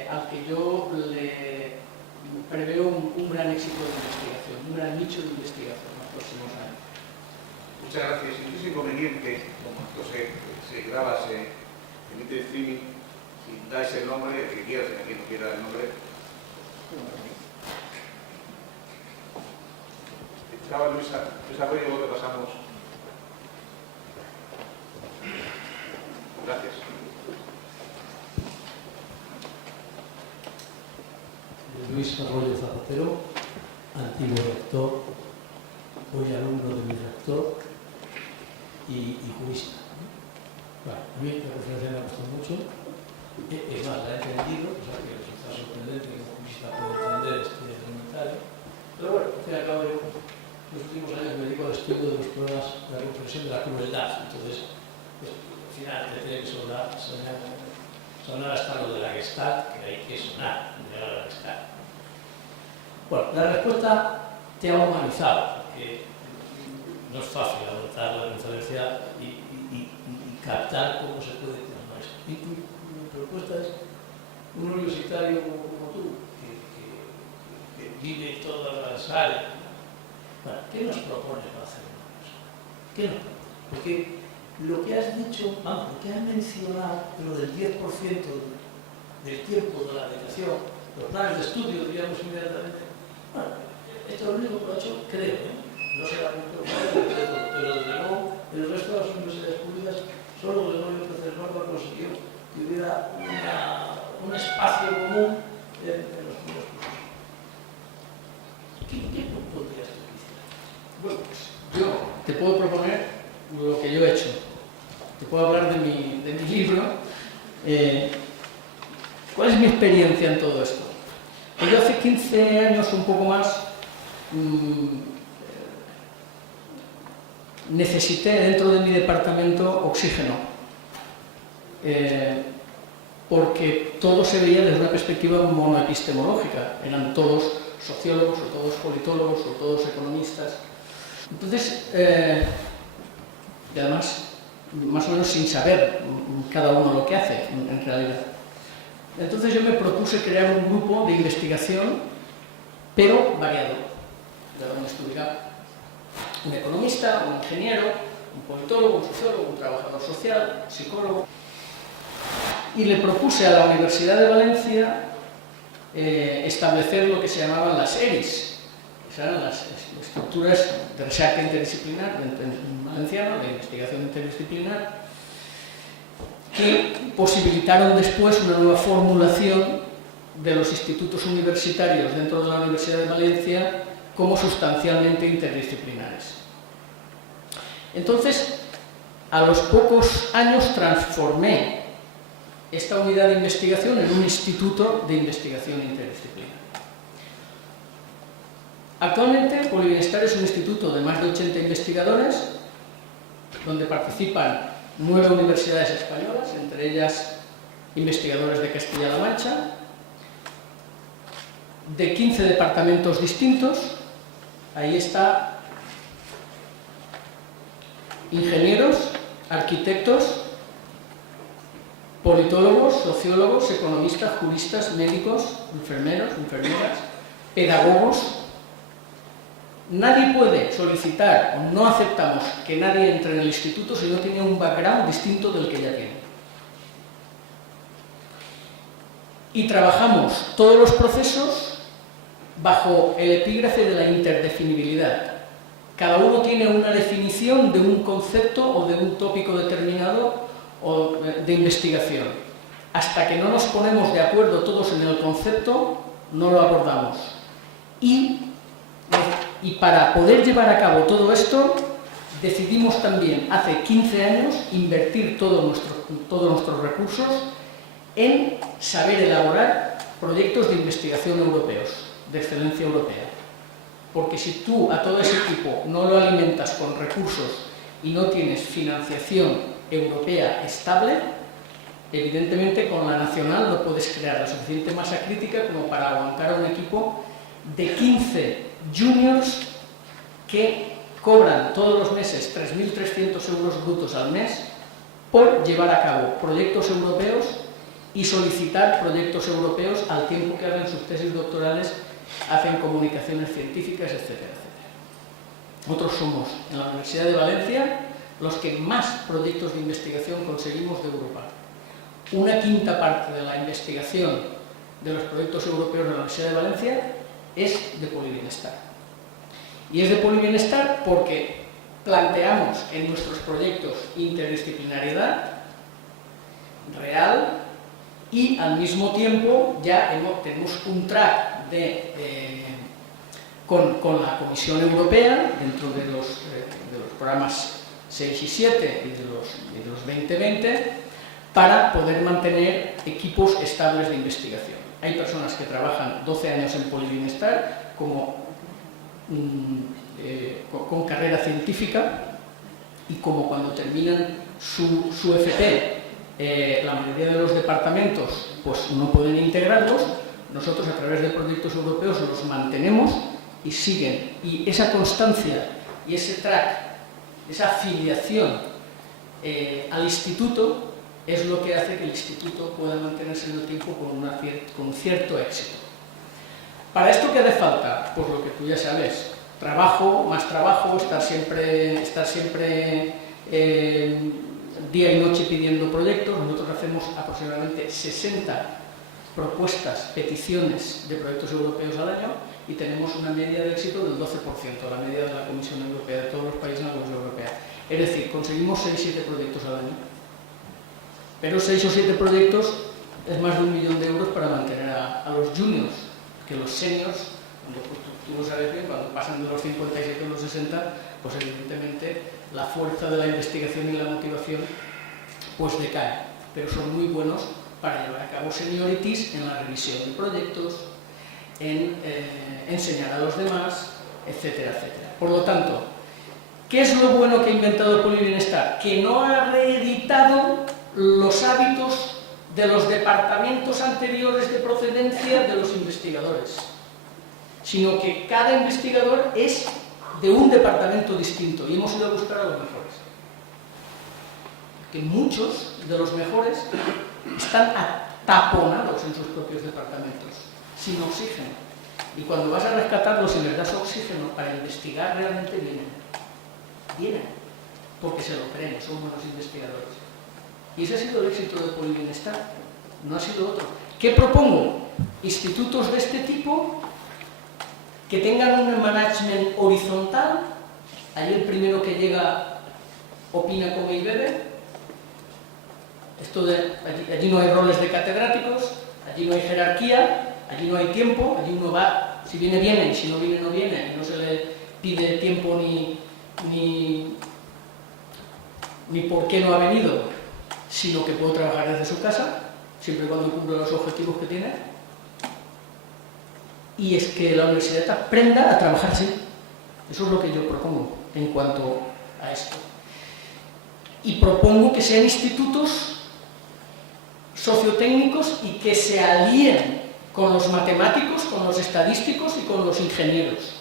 al que yo le preveo un gran éxito de investigación, un gran nicho de investigación en los próximos años. Muchas gracias. Si no es inconveniente, como esto se graba, se emite streaming, si dais el nombre, que quieras, que quien no quiera el nombre. Estaba Luisa Arroyo, luego te pasamos. Gracias. Luis Arroyo Zapatero, antiguo rector, hoy alumno de mi rector y jurista. Bueno, a mí la conferencia me ha gustado mucho, es más, la he entendido, o sea que resulta sorprendente que un jurista pueda entender este elementario, pero bueno, al fin y al cabo yo en los últimos años me dedico al estudio de los problemas de la comprensión de la crueldad, entonces pues, al final te tiene que sonar hasta lo de la Gestalt, que hay que sonar, llegar a la Gestalt. Bueno, la respuesta te ha humanizado, porque no es fácil abordar la conferencia y captar cómo se puede plasmar esto. Y mi propuesta es un universitario como tú, que vive todas las áreas. Bueno, ¿qué nos propones para hacer una cosa? ¿Qué nos propones? Porque lo que has dicho, vamos, lo que has mencionado, lo del 10% del tiempo de la dedicación, los planes de estudio, diríamos inmediatamente, bueno, esto es lo único que lo ha hecho, creo, no será muy preocupante, pero desde luego el resto de las universidades públicas, solo Gregorio Pérez Norma consiguió que hubiera un espacio común en los primeros cursos. ¿Qué podrías tú decir? Bueno, pues yo te puedo proponer puedo hablar de mi libro. ¿Cuál es mi experiencia en todo esto? Pues yo hace 15 años, un poco más, necesité dentro de mi departamento oxígeno, porque todo se veía desde una perspectiva monoepistemológica, eran todos sociólogos, o todos politólogos, o todos economistas. Entonces, y además, más o menos sin saber cada uno lo que hace, en realidad. Entonces yo me propuse crear un grupo de investigación, pero variado, de donde estuviera un economista, un ingeniero, un politólogo, un sociólogo, un trabajador social, un psicólogo. Y le propuse a la Universidad de Valencia establecer lo que se llamaban las ERIs, que eran las estructuras de recerca interdisciplinar, en valenciano, de investigación interdisciplinar, que posibilitaron después una nueva formulación de los institutos universitarios dentro de la Universidad de Valencia como sustancialmente interdisciplinares. Entonces, a los pocos años transformé esta unidad de investigación en un instituto de investigación interdisciplinar. Actualmente, Polibienestar es un instituto de más de 80 investigadores, donde participan 9 universidades españolas, entre ellas investigadores de Castilla-La Mancha, de 15 departamentos distintos. Ahí está ingenieros, arquitectos, politólogos, sociólogos, economistas, juristas, médicos, enfermeros, enfermeras, pedagogos. Nadie puede solicitar, o no aceptamos que nadie entre en el instituto si no tiene un background distinto del que ya tiene. Y trabajamos todos los procesos bajo el epígrafe de la interdefinibilidad. Cada uno tiene una definición de un concepto o de un tópico determinado o de investigación. Hasta que no nos ponemos de acuerdo todos en el concepto, no lo abordamos. Y para poder llevar a cabo todo esto, decidimos también, hace 15 años, invertir todos nuestros recursos en saber elaborar proyectos de investigación europeos, de excelencia europea. Porque si tú a todo ese equipo no lo alimentas con recursos y no tienes financiación europea estable, evidentemente con la nacional no puedes crear la suficiente masa crítica como para aguantar a un equipo de 15 juniors que cobran todos los meses 3.300 euros brutos al mes por llevar a cabo proyectos europeos y solicitar proyectos europeos al tiempo que hagan sus tesis doctorales, hacen comunicaciones científicas, etcétera, etcétera. Nosotros somos, en la Universidad de Valencia, los que más proyectos de investigación conseguimos de Europa. Una quinta parte de la investigación de los proyectos europeos de la Universidad de Valencia es de Polibienestar. Y es de Polibienestar porque planteamos en nuestros proyectos interdisciplinariedad real y al mismo tiempo ya tenemos un track con la Comisión Europea dentro de los programas 6 y 7 y de los 2020 para poder mantener equipos estables de investigación. Hay personas que trabajan 12 años en Polibienestar con carrera científica y como cuando terminan su FP la mayoría de los departamentos pues no pueden integrarlos, nosotros a través de proyectos europeos los mantenemos y siguen. Y esa constancia y ese track, esa afiliación al instituto es lo que hace que el instituto pueda mantenerse en el tiempo con cierto éxito. ¿Para esto qué hace falta? Pues lo que tú ya sabes, trabajo, más trabajo, estar siempre día y noche pidiendo proyectos. Nosotros hacemos aproximadamente 60 propuestas, peticiones de proyectos europeos al año y tenemos una media de éxito del 12%, la media de la Comisión Europea, de todos los países de la Unión Europea. Es decir, conseguimos 6-7 proyectos al año. Pero 6 o 7 proyectos es más de 1 millón de euros para mantener a los juniors, que los seniors, cuando tú lo sabes bien, cuando pasan de los 57 a los 60, pues evidentemente la fuerza de la investigación y la motivación pues decaen, pero son muy buenos para llevar a cabo seniorities en la revisión de proyectos, en enseñar a los demás, etcétera, etcétera. Por lo tanto, ¿qué es lo bueno que ha inventado Polibienestar? Que no ha reeditado los hábitos de los departamentos anteriores de procedencia de los investigadores, sino que cada investigador es de un departamento distinto y hemos ido a buscar a los mejores. Que muchos de los mejores están ataponados en sus propios departamentos, sin oxígeno. Y cuando vas a rescatarlos y les das oxígeno para investigar, realmente vienen, porque se lo creen, son buenos investigadores. Y ese ha sido el éxito de Polibienestar, no ha sido otro. ¿Qué propongo? Institutos de este tipo que tengan un management horizontal. Allí el primero que llega opina, come y bebe. Allí no hay roles de catedráticos, allí no hay jerarquía, allí no hay tiempo, allí uno va, si viene, viene, y si no viene, no viene, y no se le pide tiempo ni por qué no ha venido, sino que puede trabajar desde su casa, siempre y cuando cumpla los objetivos que tiene. Y es que la universidad aprenda a trabajar así. Eso es lo que yo propongo en cuanto a esto. Y propongo que sean institutos sociotécnicos y que se alíen con los matemáticos, con los estadísticos y con los ingenieros.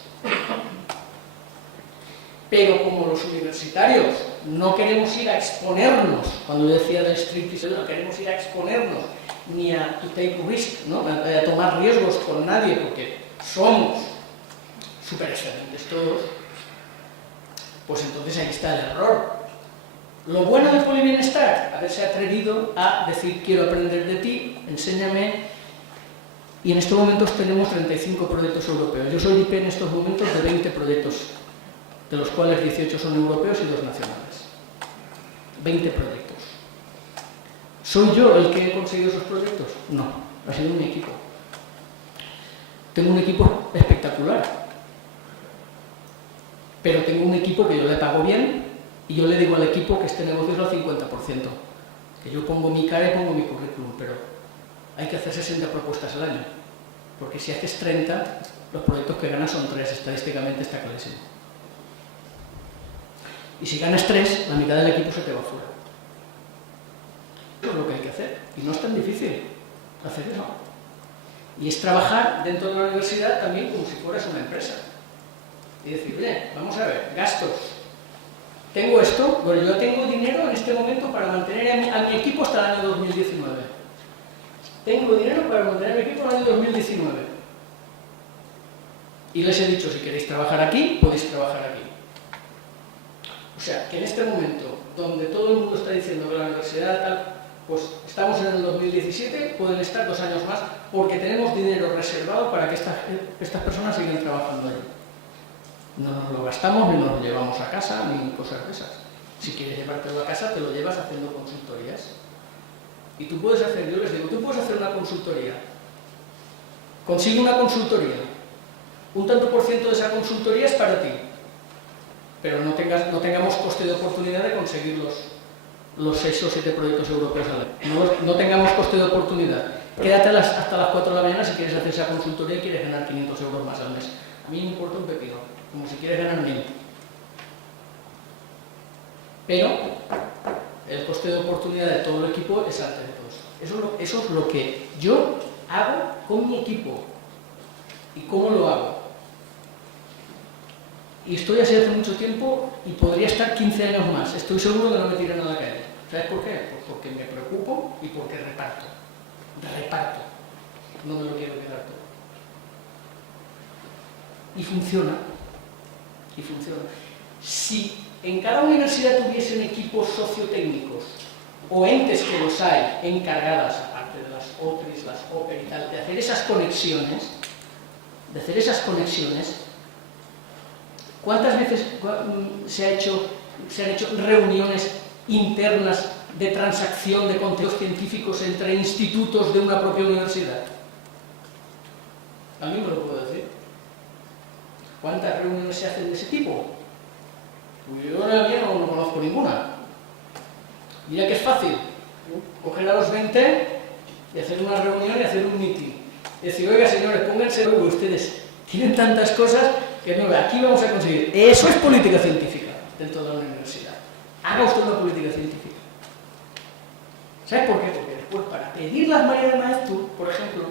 Pero como los universitarios no queremos ir a exponernos, cuando yo decía del striptease, no queremos ir a exponernos ni a to take risk, ¿no? A tomar riesgos con nadie, porque somos súper excelentes todos, pues entonces ahí está el error. Lo bueno de Polibienestar, haberse atrevido a decir quiero aprender de ti, enséñame, y en estos momentos tenemos 35 proyectos europeos. Yo soy IP en estos momentos de 20 proyectos, de los cuales 18 son europeos y 2 nacionales. 20 proyectos. ¿Soy yo el que he conseguido esos proyectos? No, ha sido mi equipo. Tengo un equipo espectacular, pero tengo un equipo que yo le pago bien y yo le digo al equipo que este negocio es al 50%, que yo pongo mi cara y pongo mi currículum, pero hay que hacer 60 propuestas al año, porque si haces 30, los proyectos que ganas son 3, estadísticamente está clarísimo. Y si ganas 3, la mitad del equipo se te va fuera. Eso es lo que hay que hacer, y no es tan difícil hacer eso. Y es trabajar dentro de la universidad también como si fueras una empresa. Y decir, oye, vamos a ver, gastos. Tengo esto, bueno, yo tengo dinero en este momento para mantener a mi equipo hasta el año 2019. Tengo dinero para mantener a mi equipo en el año 2019. Y les he dicho, si queréis trabajar aquí, podéis trabajar aquí. O sea, que en este momento, donde todo el mundo está diciendo que la universidad tal, pues estamos en el 2017, pueden estar 2 años más, porque tenemos dinero reservado para que estas personas sigan trabajando allí. No nos lo gastamos ni nos lo llevamos a casa ni cosas de esas. Si quieres llevártelo a casa, te lo llevas haciendo consultorías. Y tú puedes hacer, yo les digo, tú puedes hacer una consultoría. Consigue una consultoría. Un tanto por ciento de esa consultoría es para ti. Pero no tengamos coste de oportunidad de conseguir los 6 o 7 proyectos europeos al año. No tengamos coste de oportunidad. Quédate hasta las 4 de la mañana si quieres hacer esa consultoría y quieres ganar 500 euros más al mes. A mí me importa un pepino, como si quieres ganar 1000. Pero el coste de oportunidad de todo el equipo es alto de todos. Eso es lo que yo hago con mi equipo. ¿Y cómo lo hago? Y estoy así hace mucho tiempo y podría estar 15 años más. Estoy seguro que no me tiran a la calle. ¿Sabes por qué? Pues porque me preocupo y porque reparto. Reparto. No me lo quiero quedar todo. Y funciona. Y funciona. Si en cada universidad tuviesen equipos sociotécnicos o entes que los hay encargadas, aparte de las OTRIs, las OPER y tal, de hacer esas conexiones, ¿cuántas veces se han hecho reuniones internas de transacción de contenidos científicos entre institutos de una propia universidad? ¿Alguien me lo puede decir? ¿Cuántas reuniones se hacen de ese tipo? Pues yo en la mía no conozco ninguna. Mira que es fácil, coger a los 20 y hacer una reunión y hacer un meeting. Y decir, oiga señores, pónganse luego, ustedes tienen tantas cosas que no, aquí vamos a conseguir. Eso es política científica dentro de la universidad. Haga usted una política científica. ¿Sabes por qué? Porque después para pedir las María de Maeztu, por ejemplo,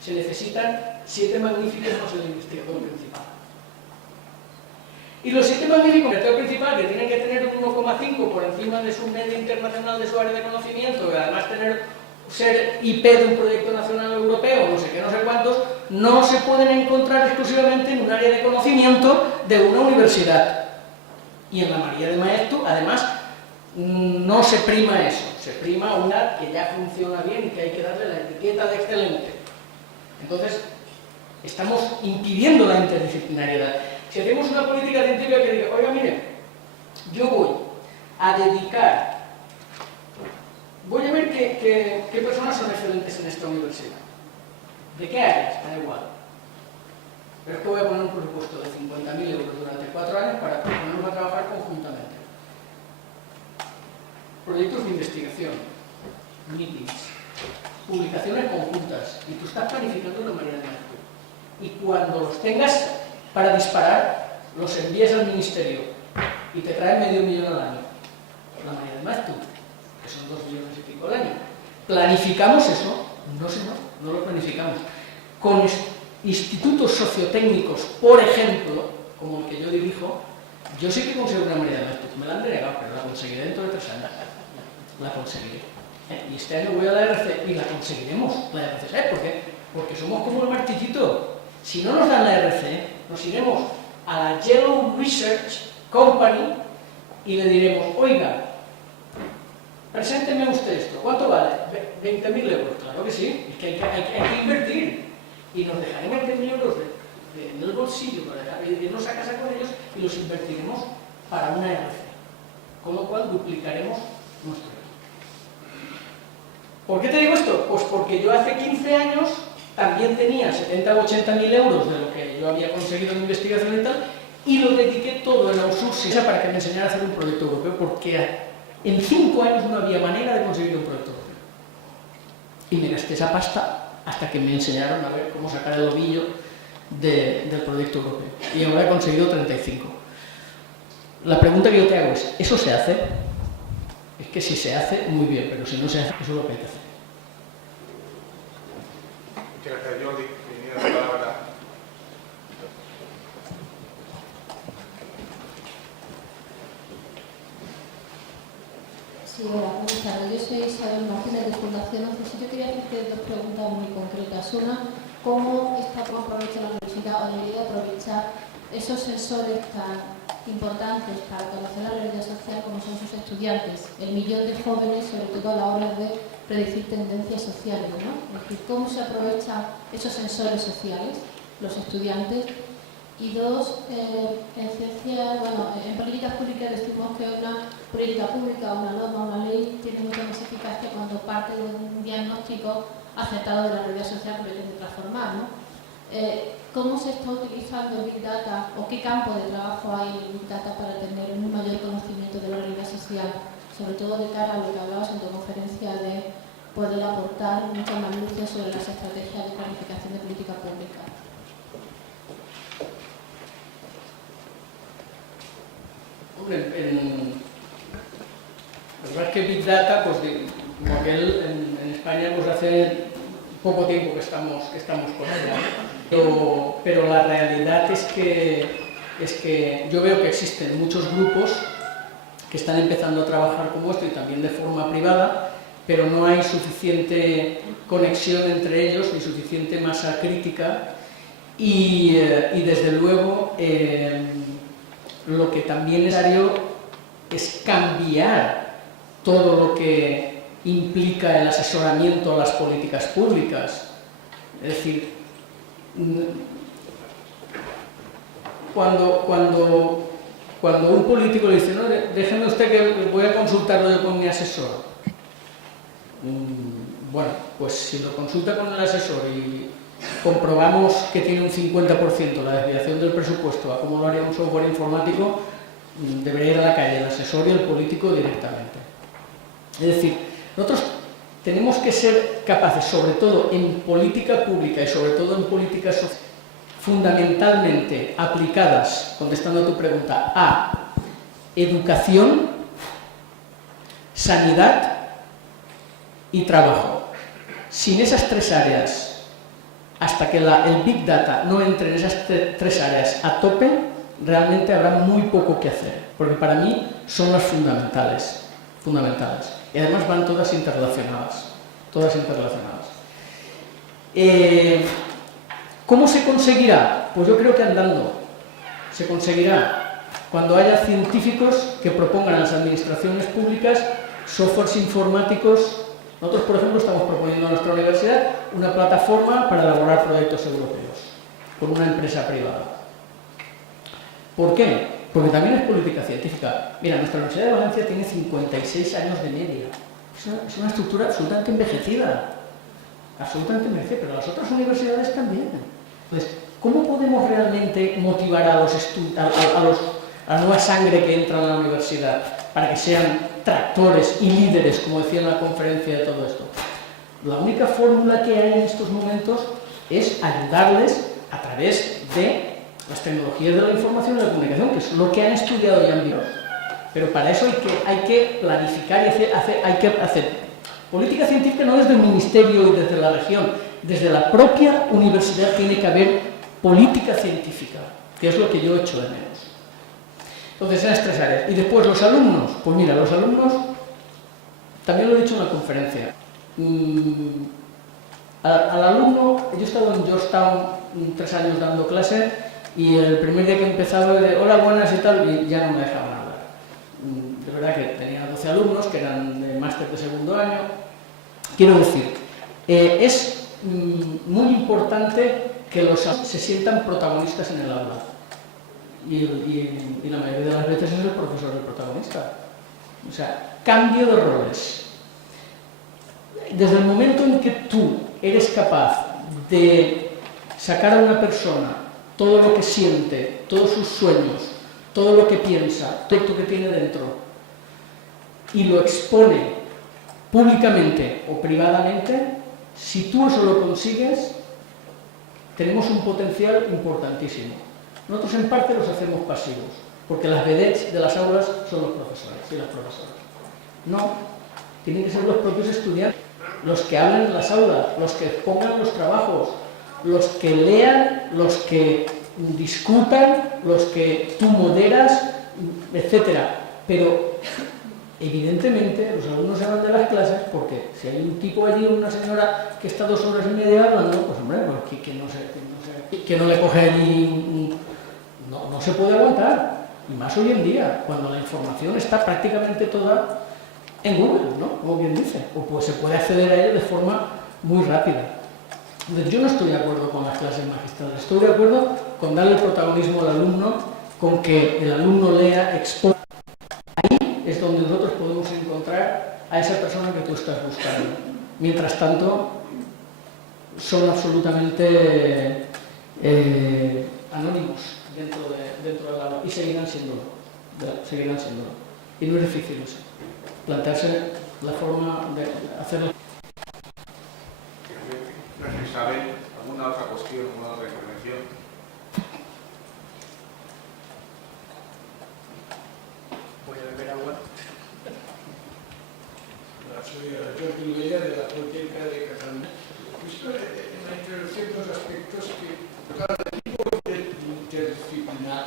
se necesitan 7 magníficos más el investigador principal. Y los 7 magníficos del investigador principal, que tienen que tener un 1,5 por encima de su media internacional de su área de conocimiento, y además ser IP de un proyecto nacional europeo, no sé qué, no sé cuántos, no se pueden encontrar exclusivamente en un área de conocimiento de una universidad. Y en la María de Maeztu, además, no se prima eso, se prima una que ya funciona bien y que hay que darle la etiqueta de excelente. Entonces, estamos impidiendo la interdisciplinariedad. Si hacemos una política científica que diga, oiga, mire, yo voy a ver qué personas son excelentes en esta universidad. ¿De qué áreas? Da igual. Pero es que voy a poner un presupuesto de 50.000 euros durante 4 años para ponernos a trabajar conjuntamente. Proyectos de investigación, meetings, publicaciones conjuntas, y tú estás planificando una manera de hacer. Y cuando los tengas para disparar, los envías al ministerio y te traen $500.000 al año. La manera de Maeztu, que son 2 millones y pico al año. ¿Planificamos eso? No, señor, no lo planificamos. Con institutos sociotécnicos, por ejemplo, como el que yo dirijo, yo sí que consigo una manera de Maeztu. Me la han denegado, pero la conseguiré dentro de 3 años. La conseguiré. Y este año voy a la RC y la conseguiremos, la RC. ¿Sabes por qué? Porque somos como el martillito. Si no nos dan la RC, nos iremos a la Yellow Research Company y le diremos, oiga, presénteme usted esto, ¿cuánto vale? 20.000 euros, claro que sí, es que hay que invertir. Y nos dejarán 20.000 euros en el bolsillo para irnos a casa con ellos y los invertiremos para una RC. Con lo cual duplicaremos nuestro equipo. ¿Por qué te digo esto? Pues porque yo hace 15 años también tenía 70 o 80.000 euros de lo que yo había conseguido en investigación y tal, y lo dediqué todo en Outsourcing para que me enseñara a hacer un proyecto europeo, porque en 5 años no había manera de conseguir un proyecto europeo. Y me gasté esa pasta hasta que me enseñaron a ver cómo sacar el ovillo del proyecto europeo. Y ahora he conseguido 35. La pregunta que yo te hago es, ¿eso se hace? Es que si se hace, muy bien, pero si no se hace, eso es lo que hay que hacer. Muchas gracias, Jordi. Tenía la palabra. Sí, hola, buenas tardes. Yo soy Isabel Martínez de Fundación OCE. Yo quería hacerte 2 preguntas muy concretas. Una, ¿cómo aprovecha la universidad o debería aprovechar esos sensores tan importantes para conocer la realidad social como son sus estudiantes? El millón de jóvenes, sobre todo a la hora de predecir tendencias sociales, ¿no? Es decir, ¿cómo se aprovechan esos sensores sociales, los estudiantes? Y 2, en ciencia, en políticas públicas decimos que una política pública, una norma, una ley tiene mucha más eficacia cuando parte de un diagnóstico acertado de la realidad social que pretende transformar, ¿no? ¿Cómo se está utilizando el Big Data o qué campo de trabajo hay en el Big Data para tener un mayor conocimiento de la realidad social, sobre todo de cara a lo que hablabas en tu conferencia de poder aportar mucha más luz sobre las estrategias de planificación de política pública? Hombre, la verdad es que Big Data, pues como aquel en España, pues hace poco tiempo que estamos con ella, pero la realidad es que yo veo que existen muchos grupos que están empezando a trabajar como esto y también de forma privada, pero no hay suficiente conexión entre ellos ni suficiente masa crítica y desde luego lo que también es necesario es cambiar todo lo que implica el asesoramiento a las políticas públicas. Es decir, cuando un político le dice, no, déjeme usted que voy a consultarlo yo con mi asesor. Bueno, pues si lo consulta con el asesor y comprobamos que tiene un 50% la desviación del presupuesto a cómo lo haría un software informático, debería ir a la calle el asesor y el político directamente. Es decir, nosotros tenemos que ser capaces, sobre todo en política pública y sobre todo en políticas fundamentalmente aplicadas, contestando a tu pregunta, a educación, sanidad y trabajo. Sin esas tres áreas, hasta que el Big Data no entre en esas tres áreas a tope, realmente habrá muy poco que hacer, porque para mí son las fundamentales. Y además van todas interrelacionadas. ¿Cómo se conseguirá? Pues yo creo que andando. Se conseguirá cuando haya científicos que propongan a las administraciones públicas softwares informáticos. Nosotros, por ejemplo, estamos proponiendo a nuestra universidad una plataforma para elaborar proyectos europeos con una empresa privada. ¿Por qué? Porque también es política científica. Mira, nuestra Universidad de Valencia tiene 56 años de media. Es una estructura absolutamente envejecida. Pero las otras universidades también. Entonces, ¿cómo podemos realmente motivar a la nueva sangre que entra en la universidad para que sean tractores y líderes, como decía en la conferencia de todo esto? La única fórmula que hay en estos momentos es ayudarles a través de las tecnologías de la información y de la comunicación, que es lo que han estudiado y han visto. Pero para eso hay que planificar y hay que hacer política científica no desde el ministerio y desde la región, desde la propia universidad tiene que haber política científica, que es lo que yo echo de menos. Entonces, en las tres áreas. Y después, los alumnos. Pues mira, los alumnos, también lo he dicho en la conferencia. Al alumno, yo he estado en Georgetown 3 años dando clase y el primer día que empezaba de hola, buenas y tal, y ya no me dejaban hablar. De verdad que tenía 12 alumnos que eran de máster de segundo año. Quiero decir, es muy importante que los alumnos se sientan protagonistas en el aula. Y la mayoría de las veces es el profesor el protagonista. O sea, cambio de roles. Desde el momento en que tú eres capaz de sacar a una persona todo lo que siente, todos sus sueños, todo lo que piensa, todo lo que tiene dentro, y lo expone públicamente o privadamente, si tú eso lo consigues, tenemos un potencial importantísimo. Nosotros en parte los hacemos pasivos, porque las vedettes de las aulas son los profesores y las profesoras. No, tienen que ser los propios estudiantes, los que hablen en las aulas, los que pongan los trabajos, los que lean, los que discutan, los que tú moderas, etc. Pero evidentemente los alumnos se van de las clases porque si hay un tipo allí o una señora que está 2 horas y media hablando, pues hombre, pues, que no le coge allí, no se puede aguantar. Y más hoy en día, cuando la información está prácticamente toda en Google, ¿no? Como bien dice, o pues se puede acceder a ella de forma muy rápida. Entonces, yo no estoy de acuerdo con las clases magistrales, estoy de acuerdo con darle protagonismo al alumno, con que el alumno lea, exponga. Ahí es donde nosotros podemos encontrar a esa persona que tú estás buscando. Mientras tanto, son absolutamente anónimos dentro del aula y seguirán siéndolo. Y no es difícil eso. Plantearse la forma de hacerlo. Gracias, Isabel. ¿Alguna otra cuestión, alguna otra intervención? Voy a beber agua. Soy Jordi Olella de la Politécnica de Cataluña. He visto en la introducción dos aspectos que tocan el tipo interdisciplinar.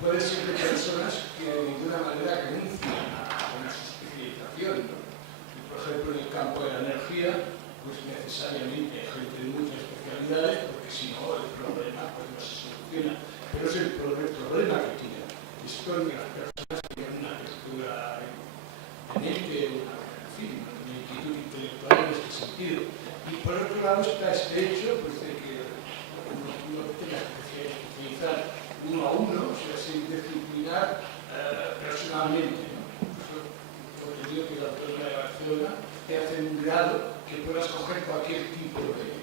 Puede ser de personas que de ninguna manera renuncian a una especialización, ¿no? Y, por ejemplo, en el campo de la energía, pues necesariamente hay gente de muchas especialidades, porque si no, el problema pues, no se soluciona. Pero es el problema que tiene. Esto es que las personas tienen una lectura tenente, en fin, una inquietud intelectual en este sentido. Y por otro lado está este hecho pues, de que uno tenga que especializar uno a uno, o sea, sin disciplinar personalmente, ¿no? Porque digo que la Autónoma de Barcelona te hace un grado que puedas coger cualquier tipo de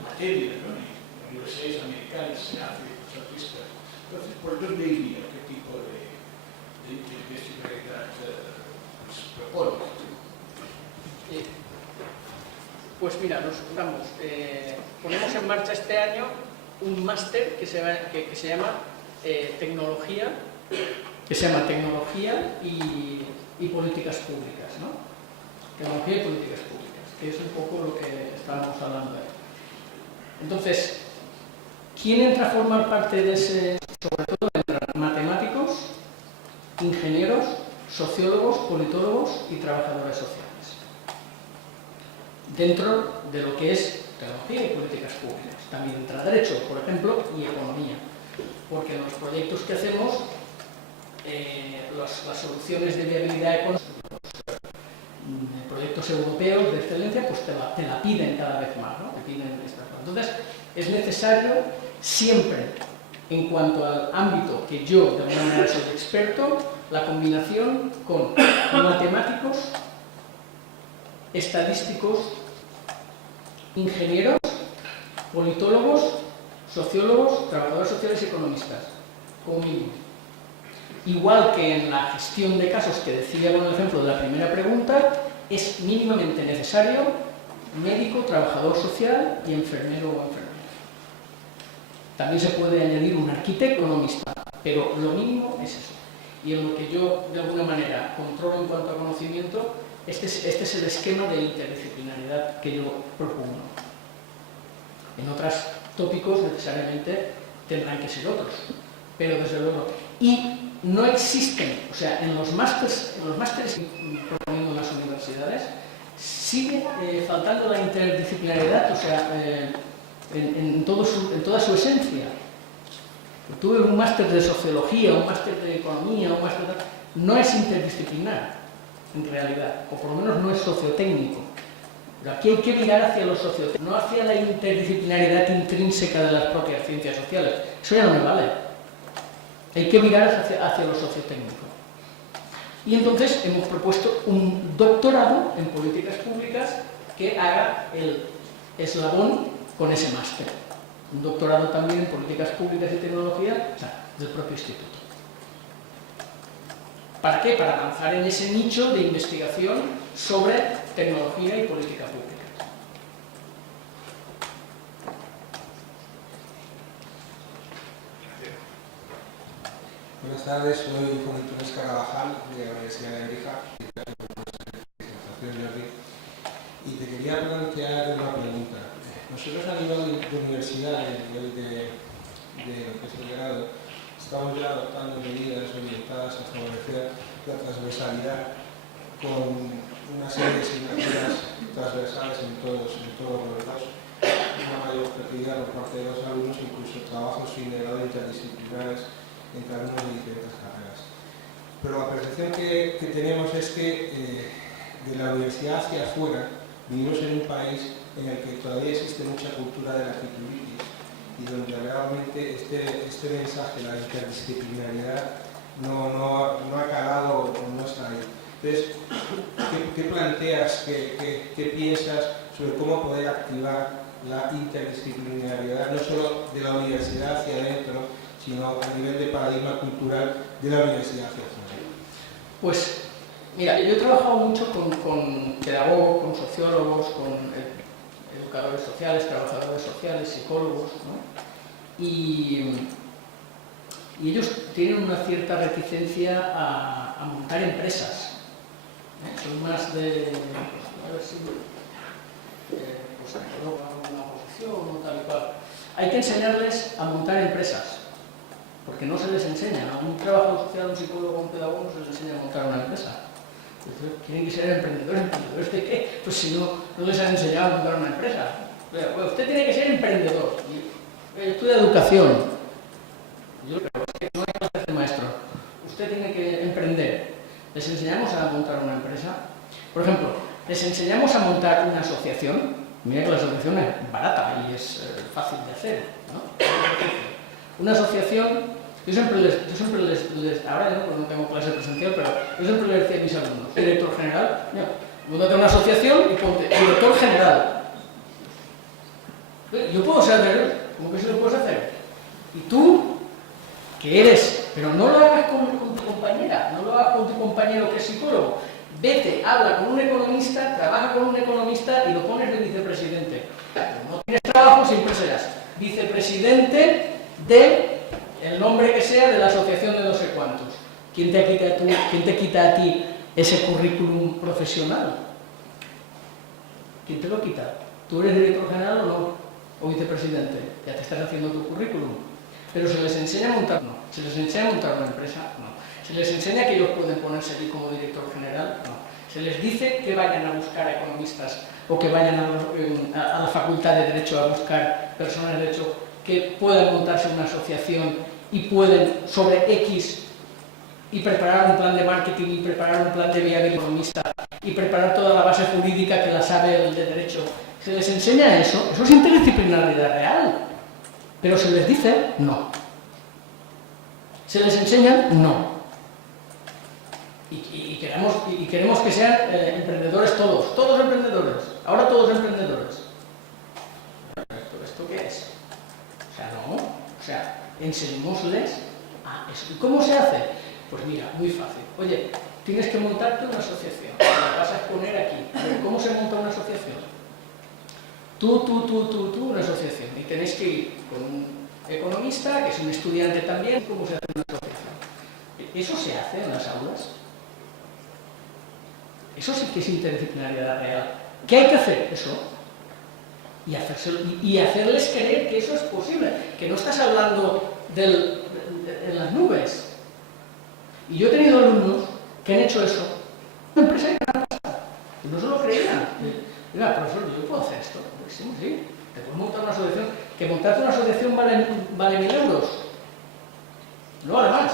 materia, ¿no? En universidades americanas se hace cosas de estas. Entonces, ¿por dónde iría? ¿Qué tipo de interdisciplinaridad propone. Pues mira, ponemos en marcha este año un máster que se llama Tecnología y Políticas Públicas, ¿no? Tecnología y Políticas Públicas, que es un poco lo que estábamos hablando ahí. Entonces, ¿quién entra a formar parte de ese? Sobre todo entran matemáticos, ingenieros, sociólogos, politólogos y trabajadores sociales. Dentro de lo que es tecnología y políticas públicas. También entra derecho, por ejemplo, y economía. Porque en los proyectos que hacemos, las soluciones de viabilidad económica, los proyectos europeos de excelencia, pues te la piden cada vez más, ¿no? Te piden esta cosa. Entonces, es necesario siempre, en cuanto al ámbito que yo de alguna manera soy experto, la combinación con matemáticos, estadísticos, ingenieros, politólogos, sociólogos, trabajadores sociales y economistas, como mínimo. Igual que en la gestión de casos que decía con el ejemplo de la primera pregunta, es mínimamente necesario médico, trabajador social y enfermero o enfermera. También se puede añadir un arquitecto economista, pero lo mínimo es eso. Y en lo que yo, de alguna manera, controlo en cuanto a conocimiento, este es el esquema de interdisciplinaridad que yo propongo. En otros tópicos, necesariamente, tendrán que ser otros, pero desde luego. Y no existen, o sea, en los másteres proponiendo en las universidades, sigue faltando la interdisciplinaridad, o sea, en toda su esencia. Tuve un máster de sociología, un máster de economía, un máster de... no es interdisciplinar, en realidad, o por lo menos no es sociotécnico. Aquí hay que mirar hacia lo sociotécnico, no hacia la interdisciplinaridad intrínseca de las propias ciencias sociales. Eso ya no me vale. Hay que mirar hacia lo sociotécnico. Y entonces hemos propuesto un doctorado en políticas públicas que haga el eslabón con ese máster. Un doctorado también en políticas públicas y tecnología del propio instituto. ¿Para qué? Para avanzar en ese nicho de investigación sobre tecnología y política pública. Buenas tardes, soy Juan Antonio Carabajal de la Universidad de Lebrija y te quería plantear una pregunta. Nosotros a nivel de universidad, a nivel de lo que es el grado, estamos ya adoptando medidas orientadas a favorecer la transversalidad con una serie de asignaturas transversales en todos los grados, una mayor creatividad por parte de los alumnos, incluso trabajos sin grado interdisciplinares entre alumnos de diferentes carreras. Pero la percepción que tenemos es que de la universidad hacia afuera vivimos en un país en el que todavía existe mucha cultura de la titulitis y donde realmente este mensaje, la interdisciplinaridad, no ha calado o no está ahí. Entonces, ¿qué planteas, qué piensas sobre cómo poder activar la interdisciplinaridad, no solo de la universidad hacia adentro, sino a nivel de paradigma cultural de la universidad hacia afuera? Pues, mira, yo he trabajado mucho con pedagogos, con sociólogos, con educadores sociales, trabajadores sociales, psicólogos, ¿no? Y ellos tienen una cierta reticencia a montar empresas. Son más de, a ver si, pues una oposición o tal y cual. Hay que enseñarles a montar empresas, porque no se les enseña. A un trabajador social, un psicólogo, un pedagogo no se les enseña a montar una empresa. Entonces, tienen que ser emprendedores. ¿Emprendedores de qué? Pues si no les han enseñado a montar una empresa. Pues usted tiene que ser emprendedor. Estudia educación. Yo creo que no hay que hacer maestro. Usted tiene que emprender. Les enseñamos a montar una empresa. Por ejemplo, les enseñamos a montar una asociación. Mira que la asociación es barata y es fácil de hacer, ¿no? Una asociación, yo siempre les ahora ya no tengo clase presencial, pero yo siempre les decía a mis alumnos, el director general, montate una asociación y ponte director general. Yo puedo ser, ¿cómo que se lo puedes hacer? Y tú, que eres Pero no lo hagas con tu compañera, no lo hagas con tu compañero que es psicólogo. Vete, habla con un economista, trabaja con un economista y lo pones de vicepresidente. No tienes trabajo, siempre serás vicepresidente de el nombre que sea de la asociación de no sé cuántos. ¿Quién te quita a ti ese currículum profesional? ¿Quién te lo quita? ¿Tú eres director general o no? ¿O vicepresidente? Ya te estás haciendo tu currículum. Pero se les enseña a montar, no. Se les enseña a montar una empresa, no. Se les enseña que ellos pueden ponerse allí como director general, no. Se les dice que vayan a buscar a economistas o que vayan a la Facultad de Derecho a buscar personas de Derecho que puedan montarse una asociación y pueden sobre X y preparar un plan de marketing y preparar un plan de viabilidad economista y preparar toda la base jurídica que la sabe el de Derecho. Se les enseña eso es interdisciplinaridad real. Pero se les dice no. Se les enseña no. Y queremos que sean emprendedores todos emprendedores. Ahora todos emprendedores. ¿Esto qué es? O sea, no. O sea, enseñémosles a eso. ¿Y cómo se hace? Pues mira, muy fácil. Oye, tienes que montarte una asociación. La vas a exponer aquí. ¿Cómo se monta una asociación? Tú, una asociación. Y tenéis que ir con un economista, que es un estudiante también. ¿Cómo se hace una asociación? ¿Eso se hace en las aulas? Eso sí que es interdisciplinariedad real. ¿Qué hay que hacer? Eso. Y hacerles creer que eso es posible. Que no estás hablando de las nubes. Y yo he tenido alumnos que han hecho eso. Una empresa que no se lo creían. Mira, profesor, yo puedo hacer esto. Pues sí, te puedes montar una asociación. Que montarte una asociación vale 1.000 euros. No vale más.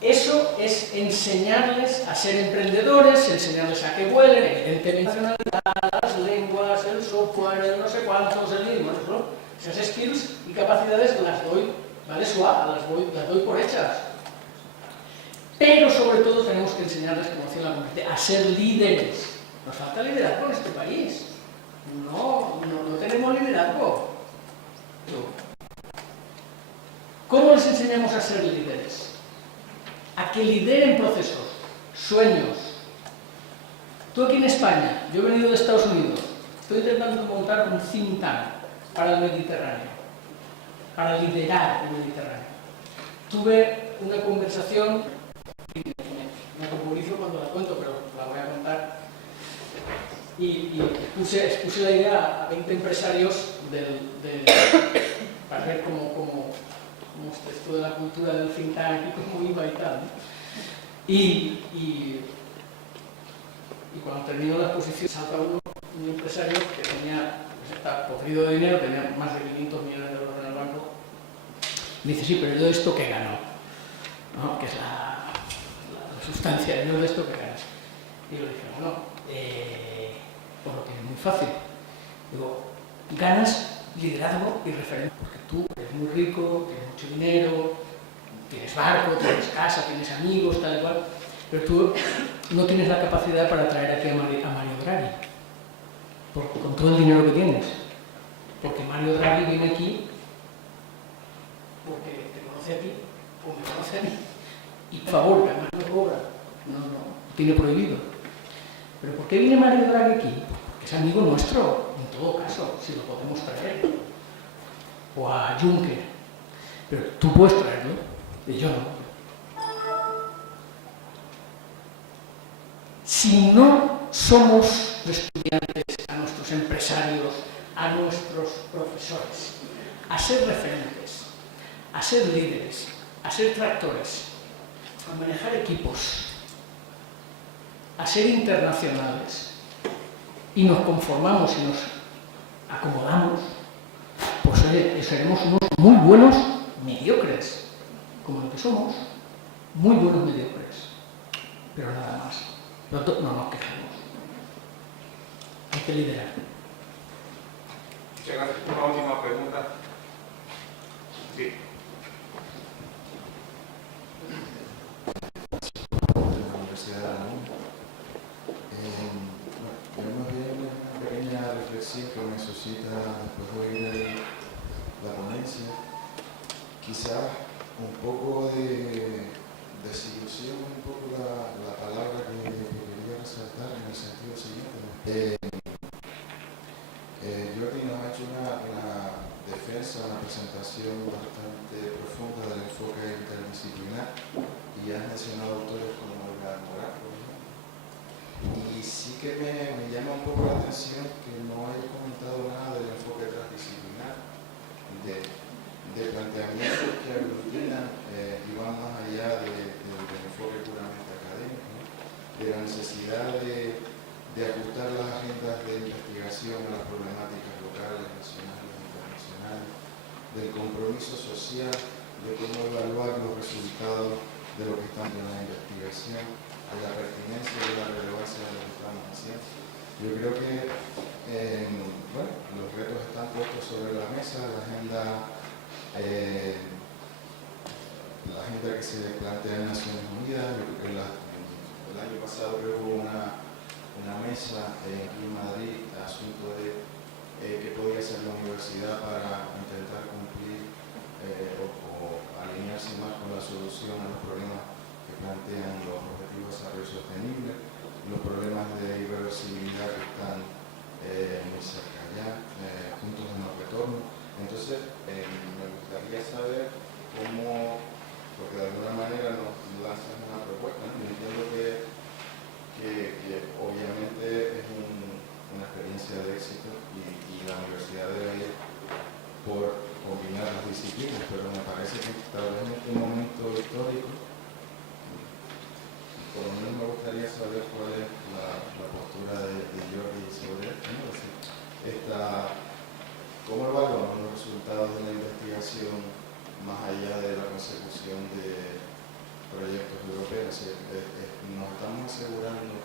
Eso es enseñarles a ser emprendedores, enseñarles a que vuelen, evidentemente, las lenguas, el software, el no sé cuántos, el idioma, ¿no? Esas skills y capacidades las doy, ¿vale? Las doy por hechas. Pero sobre todo tenemos que enseñarles, como decía la competencia, a ser líderes. Nos falta liderazgo en este país. No tenemos liderazgo. ¿Cómo les enseñamos a ser líderes? A que lideren procesos, sueños. Tú aquí en España, yo he venido de Estados Unidos, estoy intentando montar un think tank para el Mediterráneo, para liderar el Mediterráneo. Tuve una conversación, me acuerdo cuando la cuento, pero la voy a contar, y expuse la idea a 20 empresarios para ver cómo esto de la cultura del think tank y cómo iba y tal, ¿no? Y cuando terminó la exposición salta un empresario que estaba podrido de dinero, tenía más de 500 millones de euros en el banco, y dice, sí, pero yo de esto que gano, ¿no? Que es la sustancia, yo de esto que ganas. Y yo le dije, bueno, pues lo tienes muy fácil. Digo, ganas liderazgo y referencia, porque tú eres muy rico, tienes mucho dinero, tienes barco, tienes casa, tienes amigos, tal y cual, pero tú no tienes la capacidad para traer aquí a Mario Draghi, con todo el dinero que tienes, porque Mario Draghi viene aquí porque te conoce a ti o me conoce a mí, y por favor, que además no cobra, no, tiene prohibido. ¿Pero por qué viene Mario Draghi aquí? Porque es amigo nuestro, en todo caso, si lo podemos traer. O a Juncker. Pero tú puedes traerlo, y yo no. Si no somos estudiantes, a nuestros empresarios, a nuestros profesores, a ser referentes, a ser líderes, a ser tractores, a manejar equipos, a ser internacionales, y nos conformamos y nos acomodamos, pues oye, seremos unos muy buenos mediocres, como lo que somos, muy buenos mediocres, pero nada más. No nos quejemos. Hay que liderar. Muchas gracias. Una última pregunta. Sí. De la Universidad de Aragón. Yo más bien una pequeña reflexión que me suscita después de oír la ponencia. quizás un poco de desilusión, un poco la palabra que quería resaltar en el sentido siguiente. Jordi nos ha hecho una defensa, una presentación bastante profunda del enfoque interdisciplinar y has mencionado autores como Olga Moraco, ¿no? Y sí que me llama un poco la atención que no haya comentado nada del enfoque transdisciplinar, de planteamientos que aglutinan y van más allá del enfoque puramente académico, ¿no? De la necesidad de ajustar las agendas de investigación a las problemáticas locales, nacionales e internacionales, del compromiso social, de cómo evaluar los resultados de lo que estamos en la investigación, de la pertinencia y la relevancia de lo que estamos haciendo. Yo creo que bueno, los retos están puestos sobre la mesa, la agenda que se plantea en Naciones Unidas. El año pasado creo que hubo una mesa aquí en Madrid a asunto de qué podría hacer la universidad para intentar cumplir o alinearse más con la solución a los problemas que plantean los objetivos de desarrollo sostenible, los problemas de irreversibilidad que están muy cerca ya, puntos de no retorno. Entonces, me gustaría saber cómo, porque de alguna manera nos lanzas una propuesta, ¿no? Yo entiendo que obviamente es una experiencia de éxito y la universidad debe ir por combinar las disciplinas, pero me parece que tal vez en este momento histórico, por lo menos me gustaría saber cuál es la postura de Jordi sobre esto, ¿no? Es decir, ¿cómo evaluamos los resultados de la investigación más allá de la consecución de proyectos europeos? Nos estamos asegurando